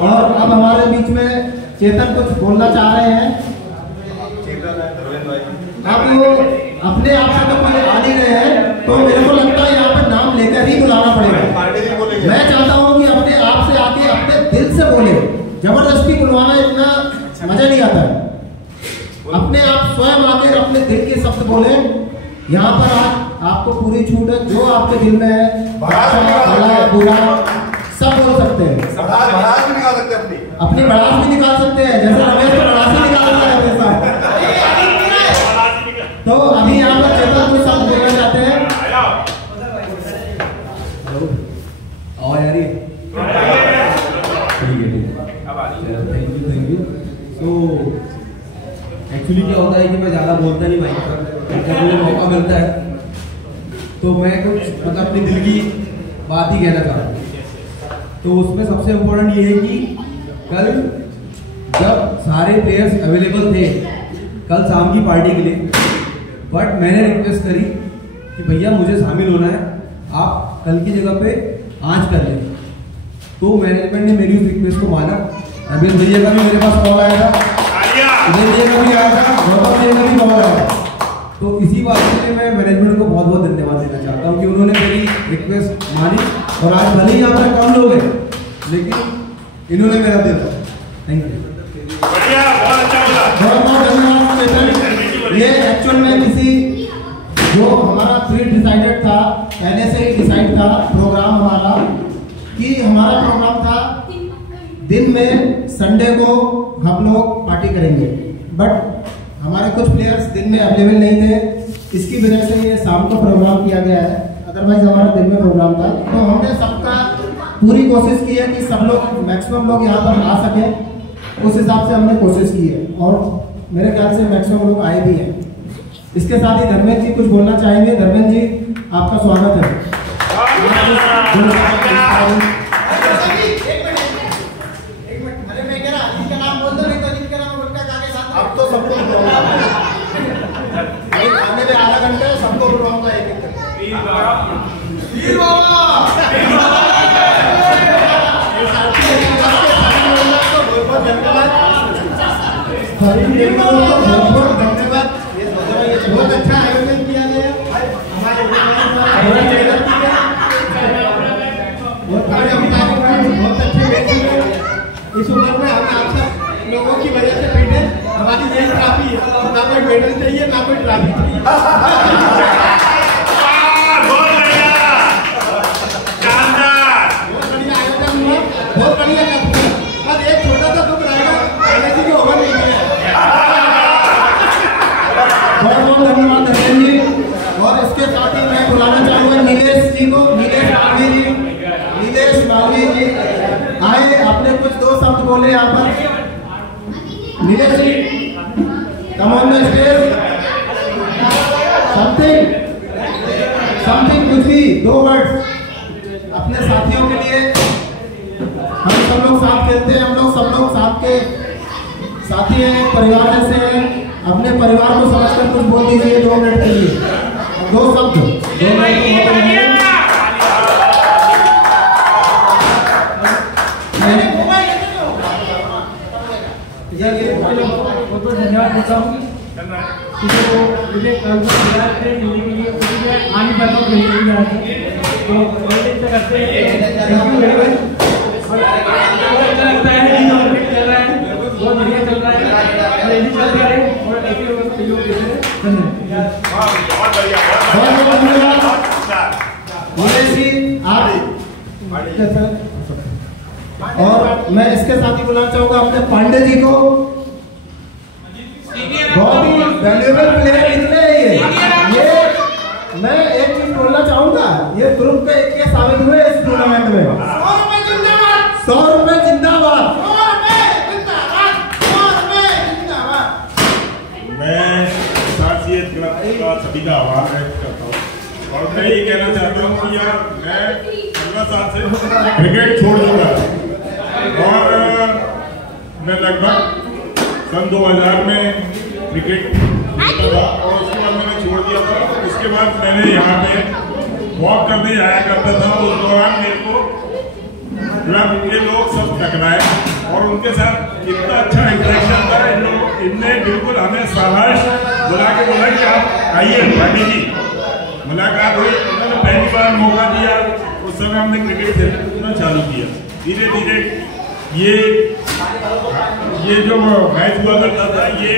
और अब हमारे बीच में चेतन कुछ बोलना चाह रहे हैं। अब वो अपने आप से तो कोई आ नहीं रहे हैं, तो मेरे को लगता है यहाँ पर नाम लेकर ही बुलाना पड़ेगा। मैं चाहता हूँ कि अपने आप से आके अपने दिल से बोले, जबरदस्ती बुलवाना इतना मजा नहीं आता है। अपने आप स्वयं आके अपने दिल के शब्द बोले। यहाँ पर आपको पूरी छूट है, जो आपके दिल में है, भला बुरा सब बोल सकते हैं, भड़ास भी निकाल सकते हैं, अपनी भड़ास भी निकाल सकते हैं, जैसे रमेश तो भड़ास ही निकालता है वैसा। तो अभी यहाँ पर चेतन कुछ शब्द बोलना चाहते हैं। आओ यार, थैंक यू। तो एक्चुअली क्या होता है कि मैं ज़्यादा बोलता नहीं माइक पर, जब मुझे मौका मिलता है तो मैं कुछ मतलब अपने दिल की बात ही कहना चाहता हूँ। तो उसमें सबसे इम्पोर्टेंट ये है कि कल जब सारे प्लेयर्स अवेलेबल थे कल शाम की पार्टी के लिए, बट मैंने रिक्वेस्ट करी कि भैया मुझे शामिल होना है, आप कल की जगह पे आज कर लें। तो मैनेजमेंट ने मेरी उस रिक्वेस्ट को माना। अभी भैया का भी मेरे पास कॉल आया था, उदय भैया का भी आया था, गौतम भैया का भी कॉल आया। तो इसी बात के लिए मैं मैनेजमेंट को बहुत बहुत धन्यवाद देना चाहता हूँ कि उन्होंने मेरी रिक्वेस्ट मानी और आज भले ही यहाँ पर कम लोग हैं लेकिन इन्होंने मेरा दिल रखा। Thank you. बहुत बहुत धन्यवाद। ये एक्चुअल में किसी जो हमारा प्री डिसाइडेड था, पहले से ही डिसाइड था प्रोग्राम हमारा कि हमारा प्रोग्राम था दिन में संडे को हम लोग पार्टी करेंगे, बट हमारे कुछ प्लेयर्स दिन में अवेलेबल नहीं थे, इसकी वजह से ये शाम को प्रोग्राम किया गया है। अदरवाइज हमारा दिन में प्रोग्राम था। तो हमने सबका पूरी कोशिश की है कि सब लोग मैक्सिमम लोग यहाँ पर आ सके, उस हिसाब से हमने कोशिश की है और मेरे ख्याल से मैक्सिमम लोग आए भी हैं। इसके साथ ही धर्मेंद्र जी कुछ बोलना चाहेंगे। धर्मेंद्र जी आपका स्वागत है। अब तो सबको आने में आधा घंटे सबको बुलाऊंगा एक एक करके। बहुत धन्यवाद। बहुत अच्छा आयोजन किया गया। बहुत अच्छे इस उम्र में हम आप सब लोगों की वजह से पीटे हमारी यही ट्रॉफी है, ना कोई मेडल चाहिए ना कोई ट्रॉफी चाहिए। बहुत बढ़िया आयोजन हुआ, बहुत बढ़िया बस एक छोटा सा दुख रहेगा, एनर्जी की ओवर नहीं है। बहुत बहुत धन्यवाद धर्मेंद्र जी। और इसके साथ ही मैं बुलाना चाहूँगा नीलेश जी को। नीलेश मालवी जी आए, आपने कुछ दो शब्द बोले यहाँ पर। Nilesh ji come on the stage, something कुछ भी दो वर्ड्स अपने साथियों के लिए। हम सब लोग साथ खेलते हैं, हम लोग सब लोग साथ के साथी हैं, परिवार जैसे हैं। अपने परिवार को समझकर कुछ बोल दीजिए 2 मिनट के लिए, दो शब्द। 2 मिनट बहुत धन्यवाद देता हूँ किसी को मुझे कल से तैयार थे मिलने के लिए, उसी में आने पर तो मिलने के लिए तो पहले करते हैं। Thank you very much. और अच्छा लगता है कि मार्केट चल रहा है, बहुत बढ़िया चल रहा है और ऐसे चलते रहे और ऐसे लोगों को सहयोग देते रहे। धन्यवाद। और मैं इसके साथ ही बुलाना चाहूंगा अपने पांडे जी को। बहुत ही वैल्यूएबल प्लेयर निकले ये मैं एक चीज बोलना चाहूंगा, ये ग्रुप के एक साबित हुए इस टूर्नामेंट में। 100 रुपए जिंदाबाद। मैं साथियत क्लब का सभी का आभार व्यक्त करता हूँ और मैं ये कहना चाहता हूँ कि यार मैं 15 साल से क्रिकेट छोड़ चुका और मैं लगभग सन 2000 में क्रिकेट खेलता था और उसके बाद मैंने छोड़ दिया था। उसके बाद मैंने यहाँ पे वॉक करने जाया करता था। उस दौरान मेरे को क्लब के लोग सब टकराए और उनके साथ इतना अच्छा इंटरेक्शन था। इनने बिल्कुल हमें साहस बुला के बोला कि आप आइए भाभी जी, मुलाकात हुई। उन्होंने पहली बार मौका दिया, उस समय हमने क्रिकेट खेलना चालू किया। धीरे धीरे ये जो मैच हुआ करता था ये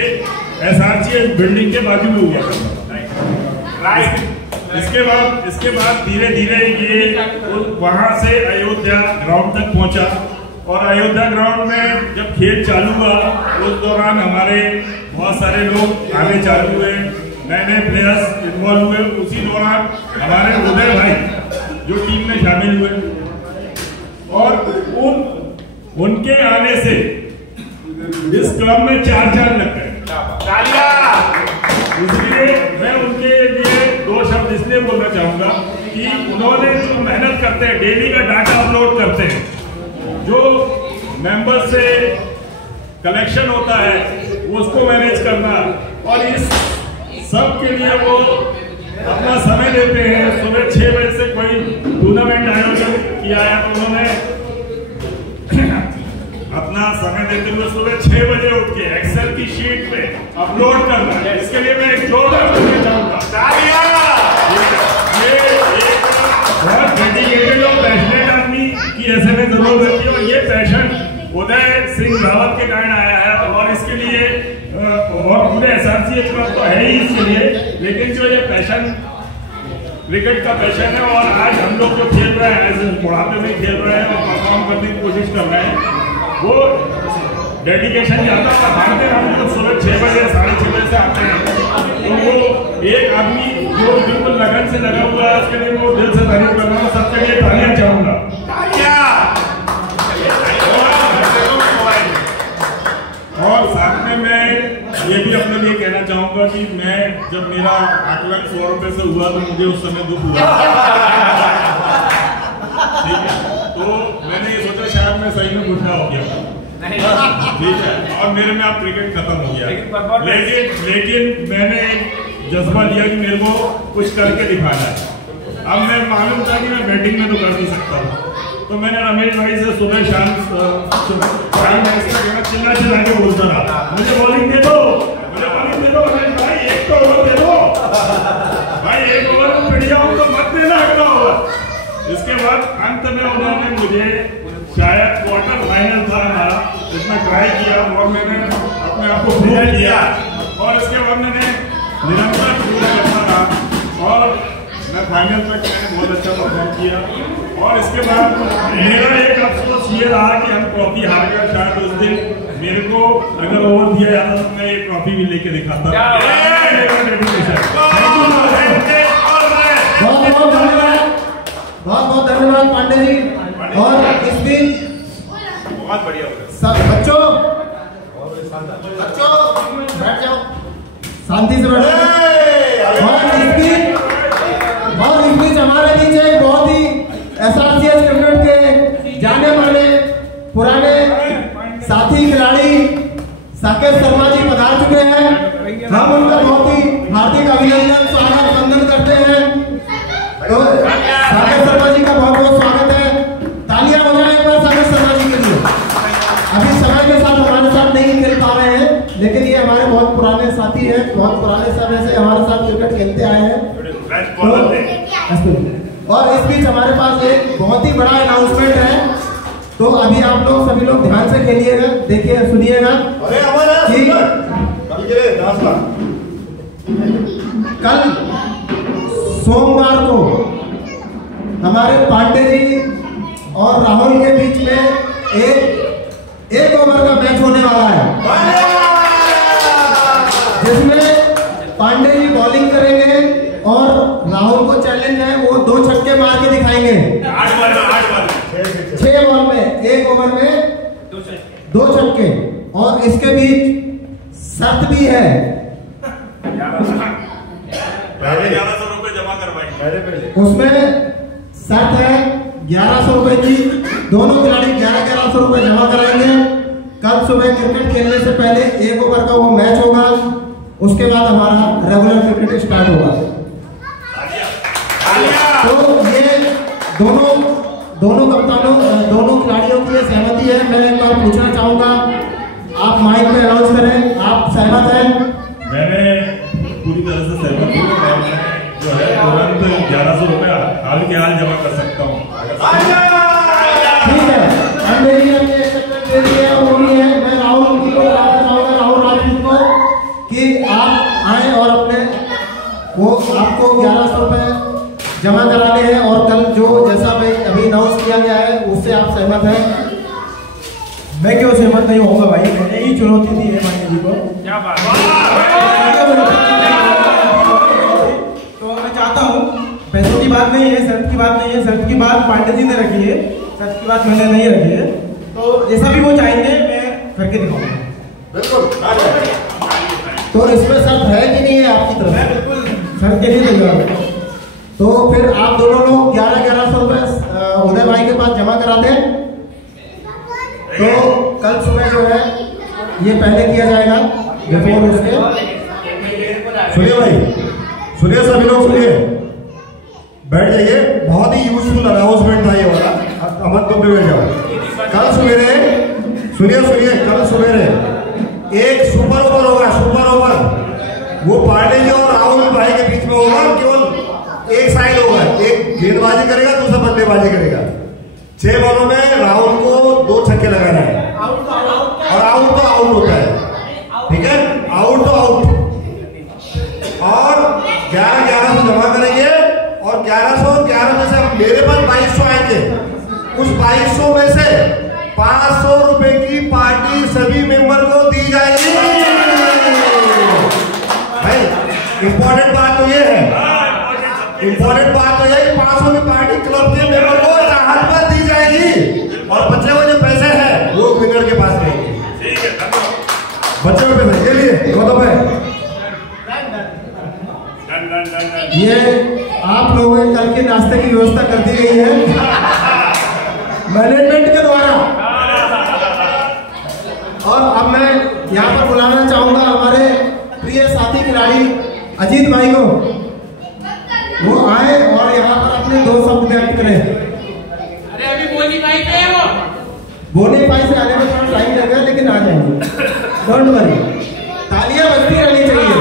SRCS बिल्डिंग के बाजू में हुआ करता। इसके बाद धीरे धीरे ये वहां से अयोध्या ग्राउंड तक पहुंचा और अयोध्या ग्राउंड में जब खेल चालू हुआ उस दौरान हमारे बहुत सारे लोग आने चालू हुए, नए नए प्लेयर्स इन्वॉल्व हुए। उसी दौरान हमारे उदय भाई जो टीम में शामिल हुए और उनके आने से इस क्लब में 4 लग गए। इसलिए मैं उनके लिए 2 शब्द इसलिए बोलना चाहूंगा कि उन्होंने जो मेहनत करते हैं, डेली का डाटा अपलोड करते हैं, जो मेंबर से कलेक्शन होता है उसको मैनेज करना और इस सब के लिए वो अपना समय देते हैं। सुबह 6 बजे से कोई टूर्नामेंट आयोजन किया है तो उन्होंने अपना समय अपने दिन में सुबह 6 बजे उठ के एक्सेल की शीट पे अपलोड करना है। इसके लिए मैं एक जोरदार करना चाहूंगा। ये एक बहुत डेडिकेटेड और पैशनेट आदमी की ऐसे में जरूरत रहती है, और ये पैशन उदय सिंह रावत के कारण आया है, और इसके लिए और पूरे एसआरसीएच का तो है ही इसके लिए, लेकिन जो ये पैशन क्रिकेट का पैशन है, और आज हम लोग जो खेल रहे हैं ऐसे बुढ़ापे में खेल रहे हैं और परफॉर्म करने की कोशिश कर रहे हैं, वो डेडिकेशन ज्यादा था। भागते हम लोग सुबह 6 बजे 6:30 बजे से आते हैं, तो वो एक आदमी जो बिल्कुल लगन से लगा हुआ है, उसके लिए वो दिल से तारीफ कर रहा हूँ। सबके लिए तालियां चाहूंगा। और साथ में मैं ये भी अपने लिए कहना चाहूंगा कि मैं जब मेरा आकलन 100 रुपए से हुआ तो मुझे उस समय दुख हुआ। ठीक है, तो मैंने ये सोचा शायद मैं सही में बुढ़ा हो गया, ठीक है, और मेरे में अब क्रिकेट खत्म हो गया। लेकिन मैंने एक जज्बा लिया कि मेरे को कुछ करके दिखाना है। अब मैं मालूम था कि मैं बैटिंग में तो कर नहीं सकता, तो मैंने रमेश भाई से सुबह शाम चिल्ला चिल्ला के बोलता रहा, मुझे बॉलिंग दे दो, मुझे बॉलिंग दे दो रमेश भाई, एक तो ओवर दे दो भाई, एक ओवर में पिट जाऊं तो मत देना अगला ओवर। इसके बाद अंत में उन्होंने मुझे शायद क्वार्टर फाइनल था हमारा, इसमें ट्राई किया और मैंने अपने आप को प्रूव किया, और इसके बाद मैंने निरंतर प्रूव करता रहा और मैं फाइनल तक मैंने बहुत अच्छा परफॉर्म किया। और इसके बाद मेरा एक अफसोस ये रहा कि हम ट्रॉफी हार गए। शायद उस दिन मेरे को अगर ओवर दिया जाता तो मैं ये ट्रॉफी भी लेके दिखाता। बहुत बहुत धन्यवाद पांडे जी। और इस बीच बहुत बढ़िया बच्चों बैठ जाओ, शांति से बैठो। और इस बीच हमारे बीच एक बहुत ही एसआरसीएच क्रिकेट के जाने माने पुराने साथी खिलाड़ी साकेत शर्मा जी पधार चुके हैं। हम उनका बहुत ही हार्दिक अभिनंदन स्वागत वंदन करते हैं। तो साकेत शर्मा जी का बहुत बहुत स्वागत है। तालियां हो जाए एक बार साकेत शर्मा जी के लिए। अभी समय के साथ हमारे साथ नहीं खेल पा रहे हैं, लेकिन ये हमारे बहुत पुराने साथी हैं, बहुत पुराने समय से हमारे साथ क्रिकेट खेलते आए हैं। और इस बीच हमारे पास एक बहुत ही बड़ा अनाउंसमेंट है, तो अभी आप लोग सभी लोग ध्यान से खेलिएगा, देखिए सुनिएगा कि कल सोमवार को हमारे पांडे जी और राहुल के बीच में एक ओवर का मैच होने वाला है, जिसमें पांडे जी बॉलिंग करेंगे और राहुल को चैलेंज है, वो 2 छक्के मार के दिखाएंगे 6 बॉल में, 1 ओवर में 2 छक्के। और इसके बीच शर्त भी है, 1100 रुपए जमा करवाएंगे। उसमें शर्त है 1100 रुपए की। दोनों खिलाड़ी 1100 रुपए जमा कराएंगे। कल सुबह क्रिकेट खेलने से पहले 1 ओवर का वो मैच होगा, उसके बाद हमारा रेगुलर क्रिकेट स्टार्ट होगा। तो ये दोनों कप्तानों दोनों खिलाड़ियों की सहमति है। मैं एक बार पूछना चाहूंगा, आप माइक पे अनाउंस करें, आप सहमत हैं? मैंने पूरी तरह से सहमत हूँ, जो है तुरंत 1100 रुपए हाल के हाल जमा कर सकता हूँ। ठीक है, हम दे दिए और वो भी है। मैं राहुल जी को बताना चाहूंगा, राहुल राजपूत को, कि आप आए और अपने वो आपको 1100 रुपए जमा कराने हैं, और कल जो जैसा मैं अभी अनाउंस किया गया है उससे आप सहमत हैं? मैं क्यों सहमत नहीं होगा भाई, मैंने ही चुनौती दी है पांडे जी को। क्या बात तो मैं चाहता हूँ, पैसों की बात नहीं है, शर्त की बात नहीं है, शर्त की बात पांडे जी ने रखी है, शर्त की बात मैंने नहीं रखी है। तो जैसा भी वो चाहेंगे मैं करके दिखाऊंगा। बिल्कुल। तो इसमें शर्त है कि नहीं है आपकी तरफ? मैं बिल्कुल शर्त के लिए तैयार हूँ। तो फिर आप दोनों लोग 1100 रुपए उदय भाई के पास जमा करा दें, तो कल सुबह जो है ये पहले किया जाएगा बिफोर उसके। सुनिए भाई, सुनिए सभी लोग, सुनिए, बैठ जाइए। बहुत ही यूजफुल अनाउंसमेंट था ये वाला, अमन तुम भी बैठ जाओ। कल सवेरे सुनिए, कल से बल्लेबाजी करेगा। 6 बॉलों में राहुल को 2 छक्के लगाना है और आउट तो आउट होता है, ठीक है, आउट तो आउट। और 11-11 से जमा करेंगे और 1111 में से मेरे पास 2200 आएंगे। उस 2200 में से 500 रुपए की पार्टी सभी मेंबर को दी जाएगी। भाई इंपॉर्टेंट बात तो ये है, इंपॉर्टेंट बात तो ये 500 की पार्टी क्लब के मेंबर को चाहत पर दी जाएगी और बच्चे हुए जो पैसे हैं वो विनर के पास रहेंगे। बच्चे हुए पैसे ये लिए गौतम भाई, ये आप लोगों के कल के नाश्ते की व्यवस्था कर दी गई है मैनेजमेंट के द्वारा। और अब मैं यहाँ पर बुलाना चाहूंगा हमारे प्रिय साथी खिलाड़ी अजीत भाई को, वो आए और यहाँ पर अपने 2 शब्द व्यक्त करें। अरे अभी बोनीफाई पे है वो, बोनीफाई से आने में थोड़ा टाइम लगेगा लेकिन आ जाएंगे, डोंट वरी। तालियां बजती रहनी चाहिए,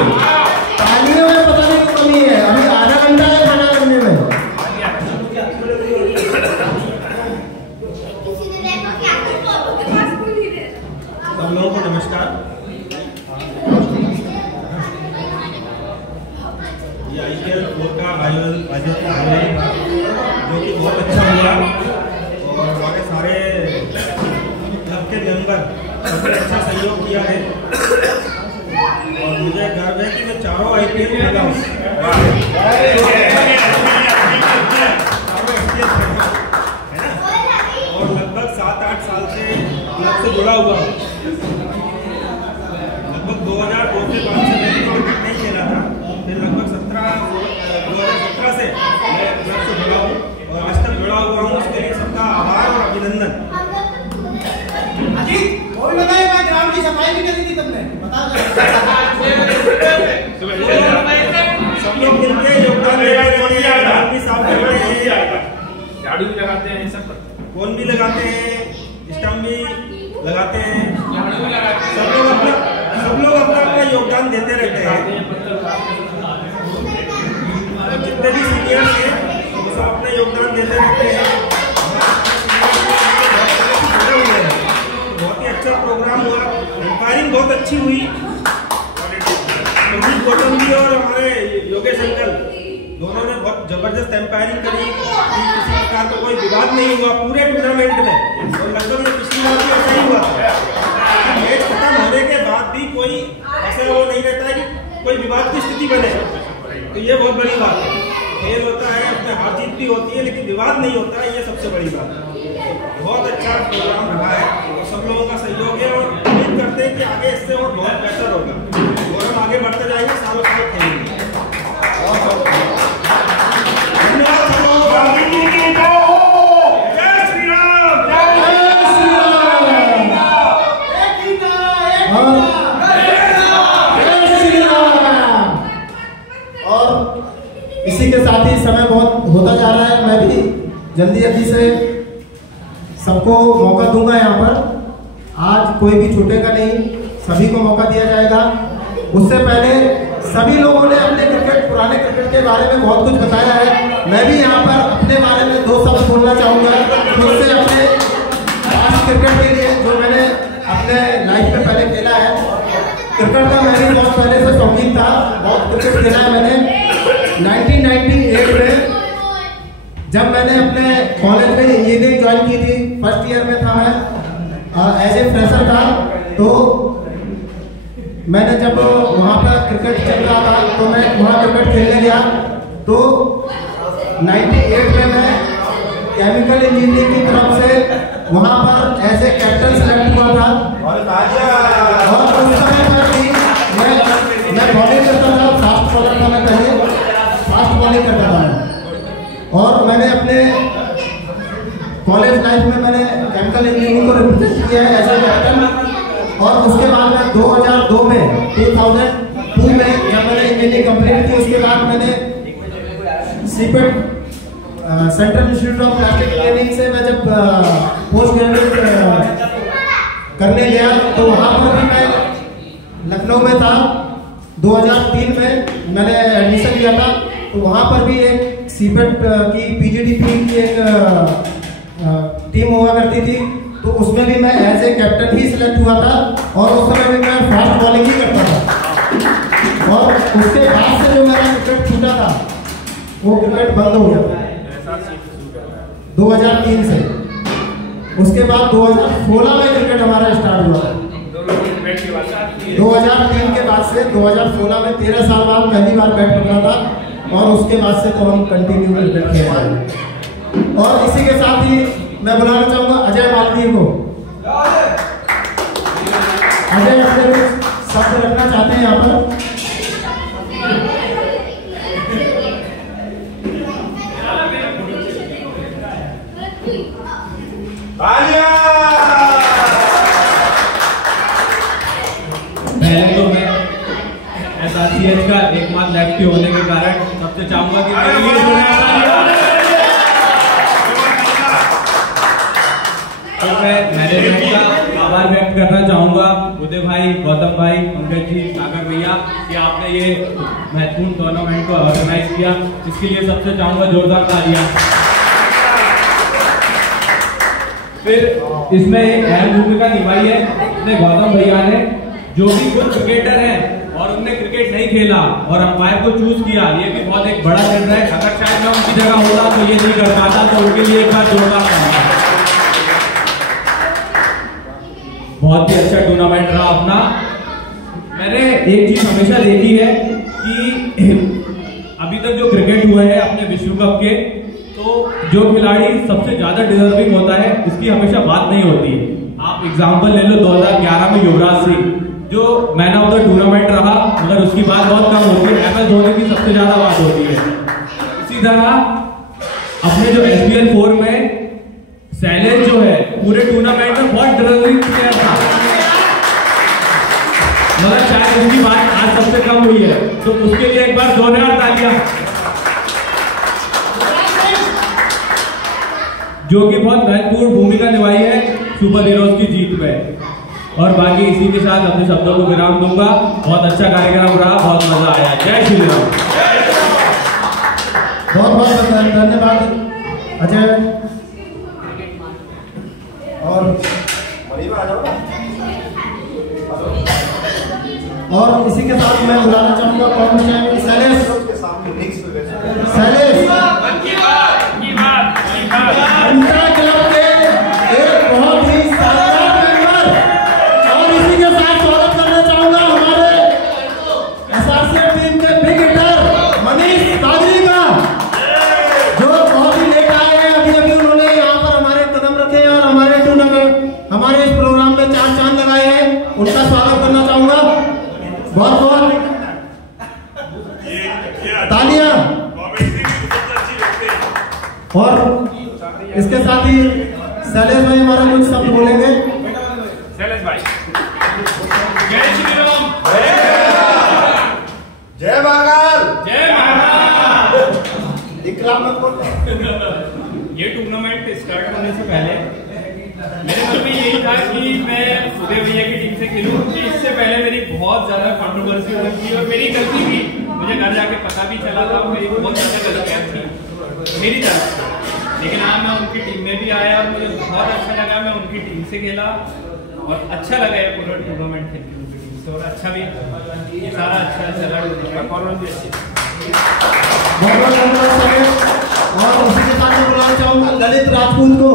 तालियों में पता नहीं क्यों नहीं है, अभी आधा घंटा है खाना करने में। सब लोगों को नमस्कार। ये IPL 4 का आयोजन जो कि बहुत अच्छा हुआ और हमारे सारे क्लब के मेंबर सबने अच्छा सहयोग किया है और मुझे गर्व है कि मैं चारों IPL खेला हूँ और लगभग 7-8 साल से क्लब से जुड़ा हुआ हूँ। लगभग 2002 के बाद से मैं क्रिकेट नहीं खेला था, फिर लगभग 2017 से मैं क्लब से जुड़ा हूँ और आज तक जुड़ा हुआ हूँ। उसके लिए सबका आभार और अभिनंदन। अजीत और लगाए मैं ग्राउंड की सफाई भी करी थी तुमने, बता दो। सब लोग मिलकर योगदान देते हैं, साफ करते हैं, झाड़ू भी लगाते हैं, सब फोन भी लगाते हैं, स्टम्प भी लगाते हैं, सब लोग अपना योगदान देते रहते हैं। और जितने भी सीनियर्स हैं वो सब अपना योगदान देते रहते हैं। बहुत ही अच्छा प्रोग्राम हुआ, एम्पायरिंग बहुत अच्छी हुई। गौतम जी और हमारे योगेश अंकल दोनों ने बहुत जबरदस्त एम्पायरिंग करी, किसी प्रकार का कोई विवाद नहीं हुआ पूरे टूर्नामेंट में। और लगभग ये पिछली बार भी ऐसा ही हुआ, मैच खत्म होने के बाद भी कोई ऐसा वो नहीं रहता है कि कोई विवाद की स्थिति बने, तो ये बहुत बड़ी बात है। खेल होता है, अपने हार जीत भी होती है, लेकिन विवाद नहीं होता है, ये सबसे बड़ी बात है। बहुत अच्छा प्रोग्राम रहा है और सब लोगों का सहयोग है और उम्मीद करते हैं कि आगे इससे और बहुत बेहतर होगा और हम आगे बढ़ते जाएंगे, सालों साल खेलेंगे। इसी के साथ ही समय बहुत होता जा रहा है, मैं भी जल्दी जल्दी से सबको मौका दूंगा। यहाँ पर आज कोई भी छूटेगा नहीं, सभी को मौका दिया जाएगा। उससे पहले सभी लोगों ने अपने क्रिकेट, पुराने क्रिकेट के बारे में बहुत कुछ बताया है। मैं भी यहाँ पर अपने बारे में 2 शब्द बोलना चाहूँगा, जिससे अपने पास क्रिकेट के लिए जो मैंने अपने लाइफ में पहले खेला है। क्रिकेट का मैंने बहुत पहले से शौकीन था, बहुत क्रिकेट खेला है मैंने। 1998 में जब मैंने अपने कॉलेज में इंजीनियरिंग ज्वाइन की थी, फर्स्ट ईयर में था मैं, एज ए फ्रेशर था, तो मैंने जब वहाँ पर क्रिकेट चल रहा था तो मैं वहाँ क्रिकेट खेलने गया। तो 98 में मैं केमिकल इंजीनियरिंग की तरफ से वहाँ पर एज ए कैप्टन सेलेक्ट हुआ था और उस समय पर भी मैं बॉलिंग करता था, फास्ट बॉलर था मैं पहले, फास्ट बॉलिंग करता था। और मैंने अपने कॉलेज लाइफ में मैंने केमिकल इंजीनियरिंग को रिप्रेजेंट किया है एज ए कैप्टन। और उसके बाद में 2002 में 2002 में जब मैंने इंजीनियरिंग कंप्लीट की, उसके बाद मैंने CIPET central institute of plastic engineering से मैं जब पोस्ट ग्रेजुएट करने गया तो वहाँ पर भी मैं लखनऊ में था। 2003 में मैंने एडमिशन लिया था, तो वहाँ पर भी एक सीपेट की पीजीडीपी की एक टीम हुआ करती थी, तो उसमें भी मैं एज ए कैप्टन ही सिलेक्ट हुआ था और उस समय भी मैं फास्ट बॉलिंग ही करता था। और उसके बाद से जो मेरा क्रिकेट छूटा था वो क्रिकेट बंद हो गया था 2003 से। उसके बाद 2016 में क्रिकेट हमारा स्टार्ट हुआ था। 2003 के बाद से 2016 में 13 साल बाद पहली बार बैट पकड़ा था और उसके बाद से तो हम कंटिन्यू क्रिकेट खेल रहे हैं। और इसी के साथ ही मैं बुलाना चाहूंगा अजय मालवीय को। अजय अपने शब्द रखना चाहते हैं यहाँ पर। पहले तो मैं SRCH का एकमात्र लेफ्टी होने के कारण सबसे चाहूंगा कि मैं मैनेजमेंट का आभार व्यक्त करना चाहूंगा, उदय भाई, गौतम भाई, पंकज जी, सागर भैया, कि आपने ये महत्वपूर्ण टूर्नामेंट को ऑर्गेनाइज किया। इसके लिए सबसे चाहूंगा जोरदार तालियां। फिर इसमें एक अहम भूमिका निभाई है अपने गौतम भैया ने, जो भी कुछ क्रिकेटर हैं और उनने क्रिकेट नहीं खेला और अंपायर को चूज किया, ये भी बहुत एक बड़ा निर्णय है। अगर शायद मैं उनकी जगह होता तो ये नहीं कर पाता, तो उनके लिए एक बार जोरदार तालियां। बहुत ही अच्छा टूर्नामेंट रहा अपना। मैंने एक चीज हमेशा देखी है कि अभी तक जो क्रिकेट हुआ है अपने विश्व कप के, तो जो खिलाड़ी सबसे ज्यादा डिजर्विंग होता है इसकी हमेशा बात नहीं होती है। आप एग्जांपल ले लो 2011 में युवराज सिंह जो मैन ऑफ द टूर्नामेंट रहा, मगर उसकी बात बहुत कम होती है। MS धोनी की सबसे ज्यादा बात होती है। इसी तरह अपने जो SPL 4 में शैलेश जो है पूरे टूर्नामेंट में बहुत डिजर्विंग प्लेयर था, मगर शायद उसकी बात आज सबसे कम हुई है, तो उसके लिए एक बार जोरदार तालियां। जो कि बहुत महत्वपूर्ण भूमिका निभाई है सुपर हीरोज की जीत में। और बाकी इसी के साथ अपने शब्दों को विराम दूंगा। बहुत अच्छा कार्यक्रम रहा, बहुत मजा आया। जय श्री राम। बहुत बहुत धन्यवाद अजय। और इसी के साथ मैं बुलाना चाहूंगा शैलेश। क्लब के एक बहुत ही शानदार मेंबर, और इसी के साथ स्वागत करना चाहूंगा हमारे SRCH टीम के बिग हिटर मनीष कादरी का, जो बहुत ही लेट आए हैं। अभी अभी उन्होंने यहाँ पर हमारे कदम रखे और हमारे टूर्नामेंट, हमारे इस प्रोग्राम में 4 चांद लगाए हैं। उनका स्वागत करना चाहूंगा। बहुत बहुत तालियां। और इसके साथ ही शैलेश भाई हमारा कुछ शब्द बोलेंगे। शैलेश भाई। जय श्री राम। जय महाकाल। जय महाकाल। ये टूर्नामेंट स्टार्ट होने से पहले मेरे मन में यही था कि मैं उदय भैया की टीम से खेलूं, क्योंकि इससे पहले मेरी बहुत ज्यादा कंट्रोवर्सी हो रही थी और मेरी गलती भी, मुझे घर जाके पता भी चला था, मेरी बहुत ज्यादा गलतियां थी मेरी तरफ से। लेकिन आज मैं उनकी टीम में भी आया और मुझे बहुत अच्छा लगा। मैं उनकी टीम से खेला और अच्छा लगा ये पूरा टूर्नामेंट खेल के उनकी टीम से, और अच्छा भी सारा अच्छा चला, परफॉर्मेंस भी अच्छी। और उसी के साथ मैं बुलाना चाहूंगा ललित राजपूत को।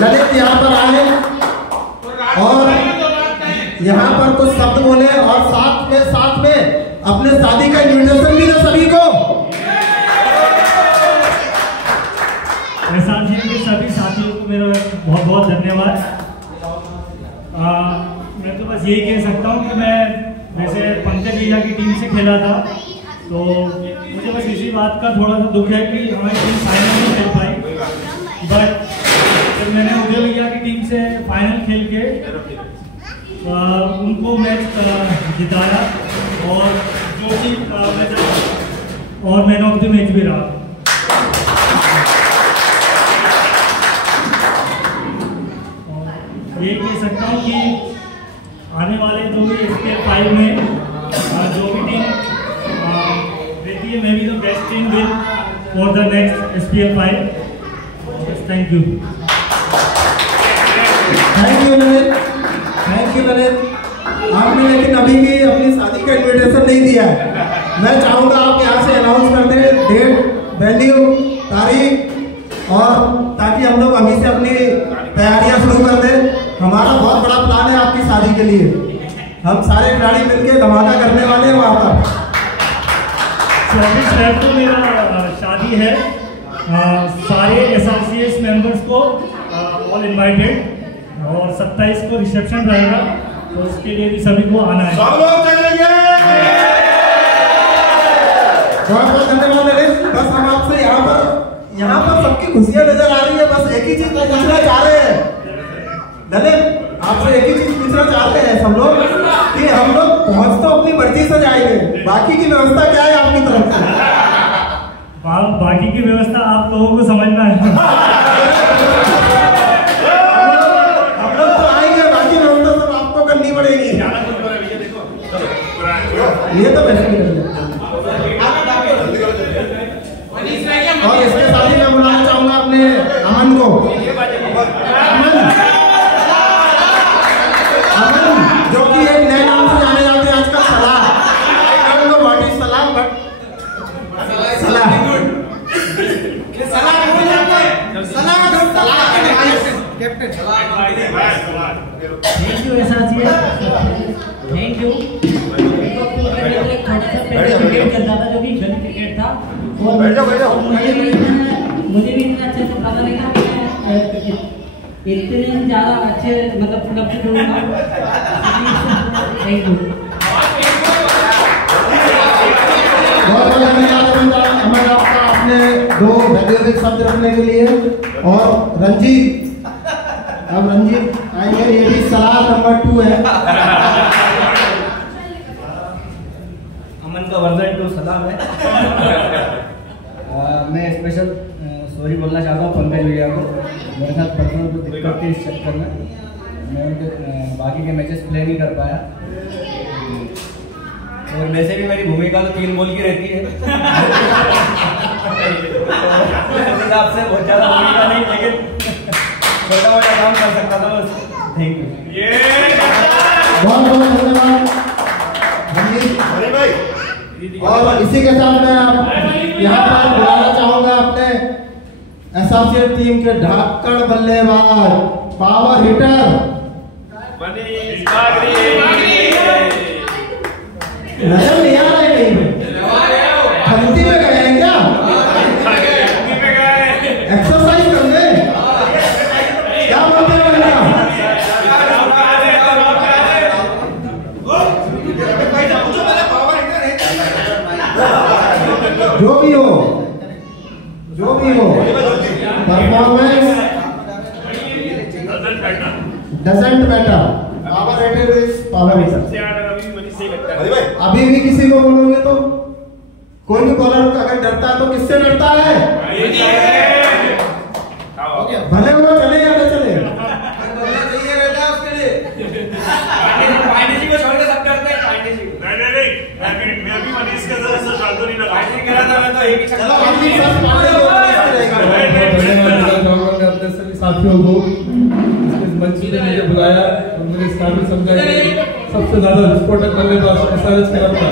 ललित यहाँ पर आए और यहाँ पर कुछ शब्द बोले और साथ में अपने शादी का इन्विटेशन भी दे सभी को। SRCH के सभी साथियों को मेरा बहुत बहुत धन्यवाद। मैं तो बस यही कह सकता हूँ कि मैं वैसे पंकज भैया की टीम से खेला था, तो मुझे बस इसी बात का थोड़ा सा दुख है कि हमारी टीम फाइनल नहीं खेल पाई। बट जब मैंने उदय भैया की टीम से फाइनल खेल के उनको मैच जिताया और जो कि और मैन ऑफ द मैच भी रहा। ये कह सकता हूँ कि आने वाले जो भी SPL 5 में जो भी team for the next SPL 5. Thank you. Thank you Lalit, thank you Lalit. आपने लेकिन अभी भी अपनी शादी का इनविटेशन नहीं दिया है। मैं चाहूँगा आप यहाँ से अनाउंस कर दें डेट, वेन्यू, तारीख, और ताकि हम लोग अभी से अपनी तैयारियां शुरू कर दें। हमारा बहुत बड़ा प्लान है आपकी शादी के लिए। हम सारे खिलाड़ी मिलकर धमाका करने वाले हैं वहाँ पर। 24 को मेरा शादी है। सारे एसोसिएट्स मेंबर्स को ऑल इनवाइटेड, और 27 को रिसेप्शन रहेगा, तो उसके लिए भी सभी को आना है। सब लोग चलेंगे। बहुत बहुत धन्यवाद ललित। बस हम आपसे यहाँ पर सबकी खुशियाँ नजर आ रही है। बस एक ही चीज पूछना चाह रहे हैं ललित, आपसे एक ही चीज पूछना चाहते हैं सब लोग कि हम लोग पहुँच तो अपनी मर्जी से जाएंगे, बाकी की व्यवस्था क्या है आपकी तरफ से? बाकी की व्यवस्था आप लोगों को समझना है। हम लोग तो आएंगे, बाकी व्यवस्था सब आपको करनी पड़ेगी। ये तो वैसे ही और इसके साथ ही मैं बुलाना चाहूंगा अपने अमन को। अमन जो कि एक नए नाम से जाने जाते हैं आजकल, सलाह। व्हाट इज सलाह? But thank you associate, thank you. Cricket चल रहा था जो कि गली क्रिकेट था, और मुझे भी इतना अच्छे से पता नहीं था कि इतने ज़्यादा अच्छे मतलब क्लब से जुड़ूंगा। Thank you. बहुत धन्यवाद अमन आपका, आपने 2 वैल्यूएबल शब्द रखने के लिए। और रंजीत, अब रंजीत आएंगे, ये भी सलाह नंबर 2 है। अमन का वर्जन 2 सलाम है। मैं स्पेशल सॉरी बोलना चाहता हूँ पंकज भैया को। मेरे साथ पर्सनल को दिक्कत थी इस चक्कर में, मैं उनके बाकी के मैचेस प्ले नहीं कर पाया। और वैसे भी मेरी भूमिका तो 3 बॉल की रहती है। आपसे बहुत ज़्यादा भूमिका नहीं, लेकिन छोटा मोटा काम कर सकता था बस। Thank you. बहुत बहुत धन्यवाद। और इसी के साथ मैं यहाँ पर बुलाना चाहूंगा अपने एसोसिएट टीम के ढाकड़ बल्लेबाज, पावर हिटर नजर नहीं आ रहे कहीं पे, खंती में गए हैं क्या? एक्सरसाइज करने क्या बोलते हैं भैया? जो भी हो performance doesn't matter, power hitter is power hitter. अभी भी किसी को बोलोगे तो कोई भी बॉलर अगर डरता है तो किससे डरता है? भले वो चले या न चले, मैं भी मनीष के साथ नहीं लगा अपने सभी साथियों को इस मंच पे मुझे बुलाया और मुझे इस काबिल समझा कि सबसे ज्यादा विस्फोटक बल्लेबाज एसआरएच क्लब का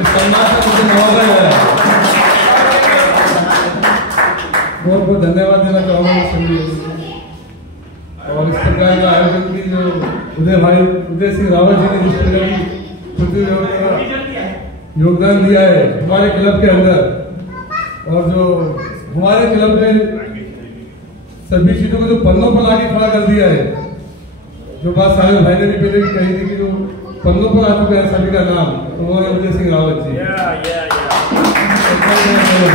इस सम्मान से मुझे नवाजा गया। बहुत बहुत धन्यवाद देना चाहूँगा सभी और इस प्रकार का आयोजन भी जो उदय सिंह रावत जी ने जिस प्रकार की योगदान दिया है हमारे क्लब के अंदर और जो हमारे क्लब में सभी चीजों को जो पन्नों पर लाके खड़ा कर दिया है, जो बात सारे भाई ने भी पहले कही थी कि जो पन्नों पर आ चुका है सभी का नाम, तो वो है उदय सिंह रावत जी।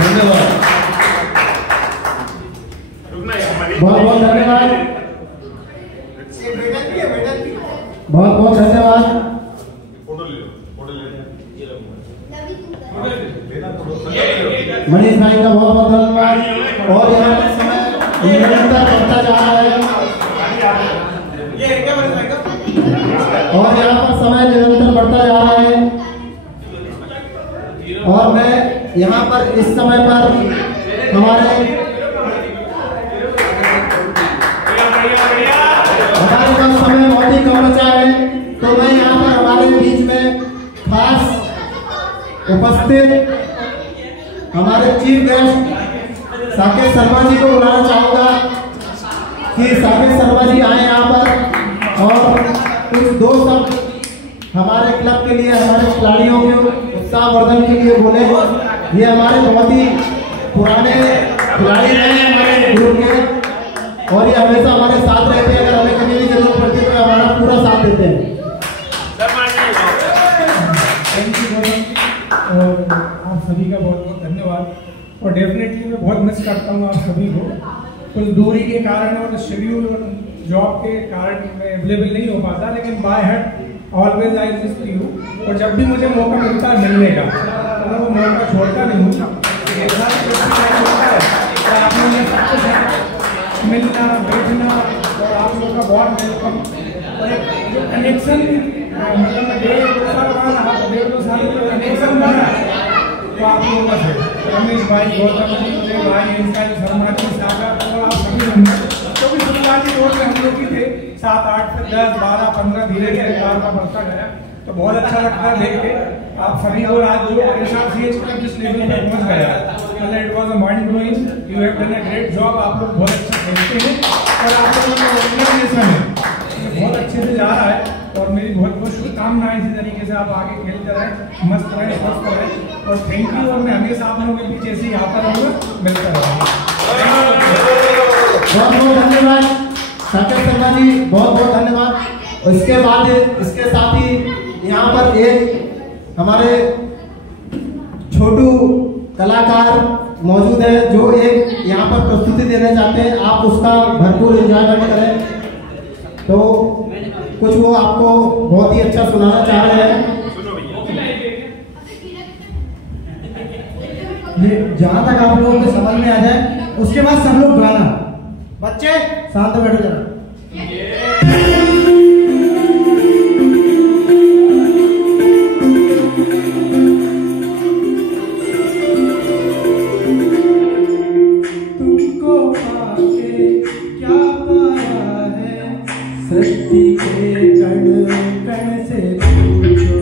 धन्यवाद, बहुत बहुत धन्यवाद, बहुत बहुत धन्यवाद। मनीष भाई का बहुत बहुत धन्यवाद। और यहाँ पर समय निरंतर बढ़ता जा रहा है और यहाँ पर समय निरंतर बढ़ता जा रहा है और मैं यहाँ पर इस समय पर हमारे पास समय बहुत ही कम बचा है, तो मैं यहाँ पर हमारे बीच में खास उपस्थित हमारे चीफ गेस्ट साकेत शर्मा जी को बुलाना चाहूंगा कि साकेत शर्मा जी आए यहाँ पर और कुछ दो शब्द हमारे क्लब के लिए, हमारे खिलाड़ियों के उत्साहवर्धन के लिए बोले। ये हमारे बहुत ही पुराने खिलाड़ी रहे हैं हमारे ग्रुप के और ये हमेशा हमारे साथ रहते हैं। अगर हमें कभी भी जरूरत पड़ती है तो हमारा पूरा साथ देते हैं। और आप सभी का बहुत बहुत धन्यवाद। और डेफिनेटली मैं बहुत मिस करता हूँ आप सभी को। कुछ दूरी के कारण और शेड्यूल जॉब के कारण मैं अवेलेबल नहीं हो पाता, लेकिन by heart always I exist you. और जब भी मुझे मौका मिलता है मिलने का तो मैं वो मौका छोड़ता नहीं हूँ। मिलना बैठना और आप लोगों का बहुत वेलकम और एक जो कनेक्शन मतलब मैं 1.5 साल बाद 1.5 साल का कनेक्शन बना तो आप लोगों का से रमेश भाई, गौतम जी, मेरे भाई, इनका शर्मा जी, सागर और आप सभी तो भी शुरुआती दौर में हम लोग ही थे 7, 8, 10, 12, 15 धीरे धीरे कार का बढ़ता गया। तो बहुत अच्छा लगता है देख के आप सभी और आज जो एसआरसीएच का जिस लेवल पे पहुंच गया मतलब it was a mind blowing. You have done a great job. आप लोग बहुत अच्छा खेलते हैं और आप लोगों का ऑर्गेनाइजेशन है बहुत अच्छे से जा रहा है और मेरी बहुत बहुत शुभकामनाएं इसी तरीके से आप आगे खेलते रहें, मस्त रहें, स्वस्थ रहें और थैंक यू। और मैं हमेशा आप लोगों के पीछे से ही आता रहूँगा, मिलता रहूँगा। बहुत बहुत धन्यवाद साकेत शर्मा जी, बहुत बहुत धन्यवाद। और इसके बाद इसके साथ ही यहाँ पर एक हमारे छोटू कलाकार मौजूद है जो एक यहाँ पर प्रस्तुति देना चाहते हैं। आप उसका भरपूर एंजॉयमेंट करें। तो कुछ वो आपको बहुत ही अच्छा सुनाना चाह रहे हैं। ये जहाँ तक आप लोगों को समझ में आ जाए उसके बाद सब लोग गाना। बच्चे शांत बैठो जरा। तुमको पाके क्या पाया है, सृष्टि के कण कण से पूछो,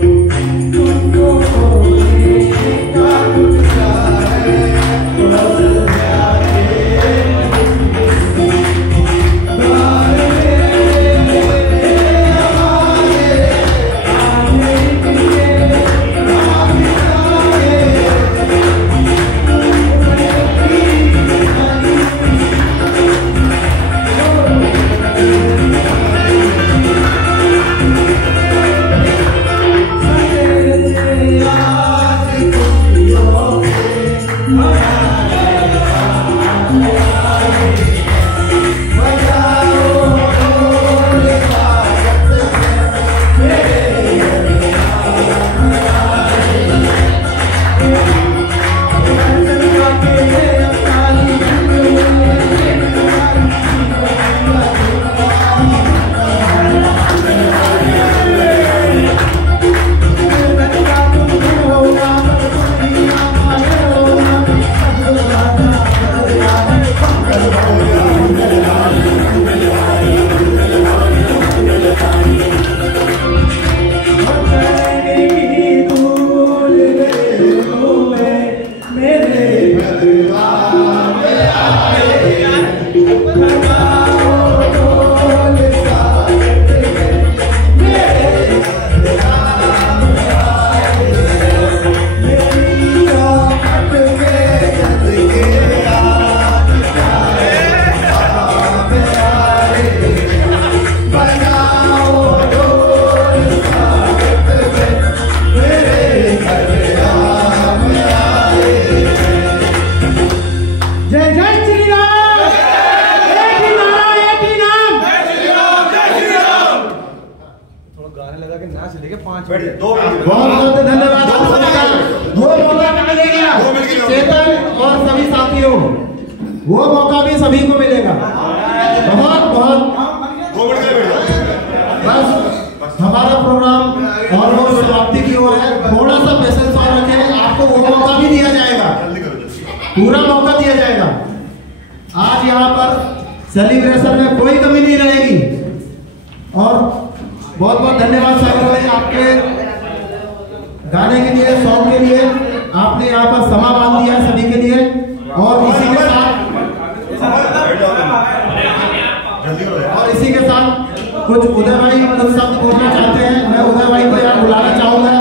तुमको खोने का कुछ है वो मौका भी सभी को मिलेगा। बहुत बहुत बस हमारा प्रोग्राम ऑलमोस्ट समाप्ति की ओर है। थोड़ा सा पेशेंस और रखें, आपको वो मौका भी दिया जाएगा, पूरा मौका दिया जाएगा। आज यहाँ पर सेलिब्रेशन में कोई कमी नहीं रहेगी। और बहुत बहुत धन्यवाद सागर भाई आपके गाने के लिए, सॉन्ग के लिए। आपने यहाँ पर समा बांध दिया सभी के लिए। और इसी के साथ कुछ उदय भाई कुछ शब्द बोलना चाहते हैं। मैं उदय भाई को यहाँ बुलाना चाहूंगा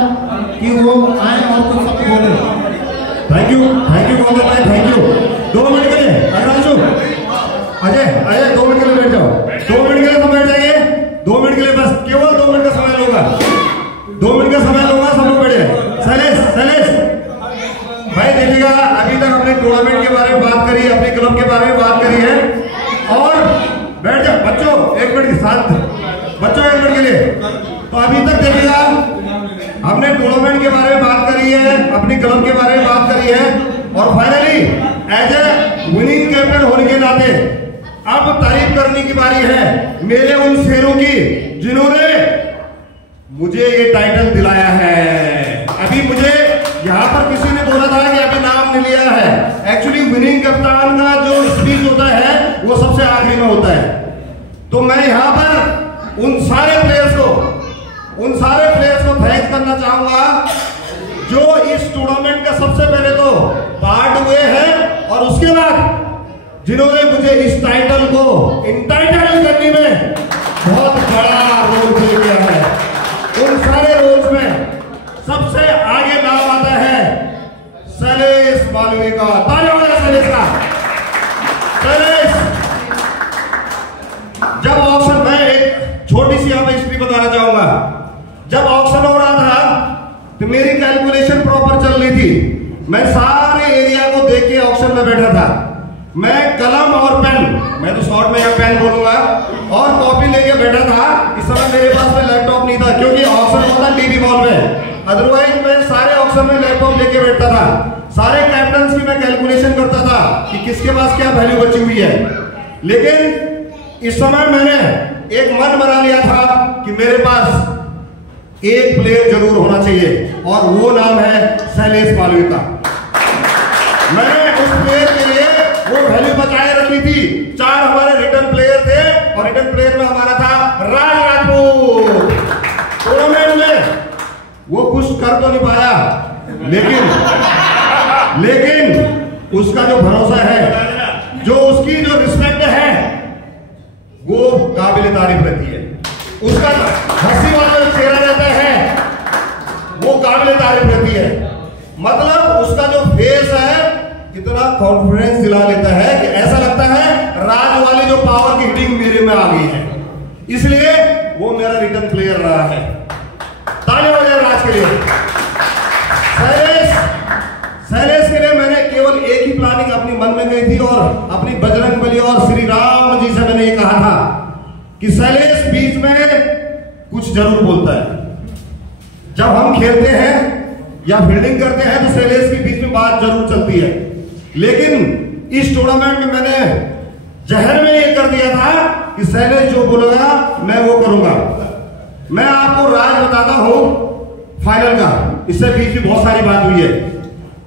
कि वो आए और कुछ शब्द बोले। थैंक यू गौतम भाई, थैंक यू। 2 मिनट के लिए अजय 2 मिनट के लिए बैठ जाओ। 2 मिनट के लिए सब बैठ जाएंगे। 2 मिनट के लिए बस, केवल 2 मिनट का समय लूंगा। 2 मिनट का समय लूंगा, सब लोग बैठे। शैलेश भाई देखिएगा, अभी तक अपने टूर्नामेंट के बारे में बात करी, अपने क्लब के बारे में बात करी है। और बैठ जाओ बच्चों, 1 मिनट के साथ बच्चों, 1 मिनट के लिए। तो अभी तक देखिएगा हमने टूर्नामेंट के बारे में बात करी है, अपनी क्लब के बारे में बात करी है। और finally as a winning captain होने के नाते अब तारीफ करने की बारी है मेरे उन शेरों की जिन्होंने मुझे ये टाइटल दिलाया है। अभी मुझे यहाँ पर किसी ने बोला था कि अभी नाम नहीं लिया है। एक्चुअली विनिंग कप्तान का जो स्पीच होता है वो सबसे आखिरी में होता है। तो मैं यहाँ पर उन सारे प्लेयर्स को थैंक्स करना चाहूंगा जो इस टूर्नामेंट का सबसे पहले तो पार्ट हुए हैं और उसके बाद जिन्होंने मुझे इस टाइटल को इंटाइटल करने में बहुत बड़ा रोल प्ले किया है। उन सारे रोल्स में सबसे आगे नाम आता है शैलेश मालवीय का। तालियां शैलेश का। शैलेश, जब ऑक्शन, मैं एक छोटी सी यहाँ पे हिस्ट्री बताना चाहूंगा। जब ऑक्शन हो रहा था तो मेरी कैलकुलेशन प्रॉपर चल रही थी। मैं सारे एरिया को देख के ऑक्शन में बैठा था। मैं कलम और पेन, मैं तो शॉर्ट में यहाँ पेन बोलूंगा, और कॉपी लेके बैठा था। इस समय मेरे पास में लैपटॉप नहीं था क्योंकि ऑक्शन होता टीवी मॉल में। अदरवाइज मैं सारे ऑक्शन में लैपटॉप लेके बैठता था। सारे कैप्टन्स की मैं कैलकुलेशन करता था कि किसके पास क्या वैल्यू बची हुई है। लेकिन इस समय मैंने एक मन बना लिया था कि मेरे पास एक प्लेयर जरूर होना चाहिए और वो नाम है शैलेश मालवीय का। मैंने उस प्लेयर के लिए वो वैल्यू बचाए रखी थी। 4 हमारे रिटर्न प्लेयर थे और रिटर्न प्लेयर में हमारा था राज राजपूत। टूर्नामेंट में वो कुछ कर तो नहीं पाया, लेकिन उसका जो भरोसा है, जो उसकी जो रिस्पेक्ट है, वो काबिल तारीफ रहती है। उसका हंसी वाला जो चेहरा रहता है वो काबिल तारीफ रहती है। मतलब उसका जो फेस है इतना कॉन्फिडेंस दिला लेता है कि ऐसा लगता है राज वाली जो पावर की हिटिंग मेरे में आ गई है। इसलिए वो मेरा रिटर्न प्लेयर रहा है। तालियां हो जाए राज के लिए। शैलेश के लिए मैंने केवल एक ही प्लानिंग अपनी मन में गई थी और अपनी बजरंगबली और श्री राम जी से मैंने ये कहा था कि शैलेश बीच में कुछ जरूर बोलता है। जब हम खेलते हैं या फील्डिंग करते हैं तो शैलेश के बीच में बात जरूर चलती है। लेकिन इस टूर्नामेंट में मैंने जहर में ये कर दिया था कि शैलेश जो बोलेगा मैं वो करूंगा। मैं आपको राज बताता हूं फाइनल का। इससे बीच में बहुत सारी बात हुई है।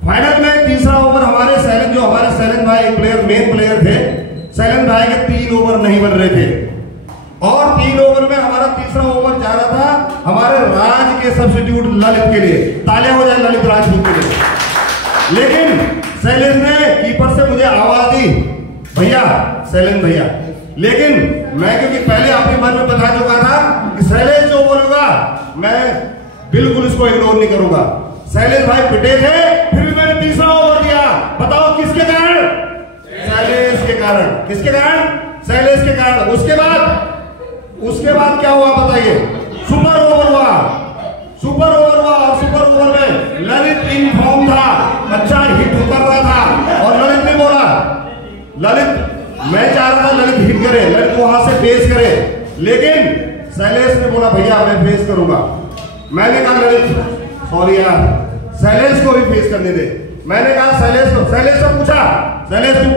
फाइनल में तीसरा ओवर हमारे शैलेश भाई प्लेयर, मेन प्लेयर थे। शैलेश भाई के 3 ओवर नहीं बन रहे थे और 3 ओवर में हमारा तीसरा ओवर जा रहा था हमारे राज के सब्स्टिट्यूट ललित के लिए। तालियां हो जाए ललित राजपूत के लिए। लेकिन शैलेश ने कीपर से मुझे आवाज दी, भैया शैलेश भैया। लेकिन मैं क्योंकि पहले अपने मन में बता चुका था कि शैलेश जो बोलूंगा मैं बिल्कुल इसको इग्नोर नहीं करूंगा। शैलेश भाई पिटे थे, फिर भी मैंने तीसरा ओवर दिया। बताओ किसके कारण? शैलेश के कारण। किसके कारण? शैलेश के कारण। उसके बाद क्या हुआ बताइए? सुपर ओवर हुआ और सुपर ओवर में ललित इन फॉर्म था, अच्छा हिट कर रहा था और ललित ने बोला, ललित मैं चाह रहा था ललित हिट करे, ललित वहां से फेस करे, लेकिन शैलेश ने बोला भैया मैं फेस करूंगा। मैंने कहा ललित सॉरी यार, शैलेश को भी फेस करने दे। मैंने कहा शैलेश से पूछा, शैलेश तू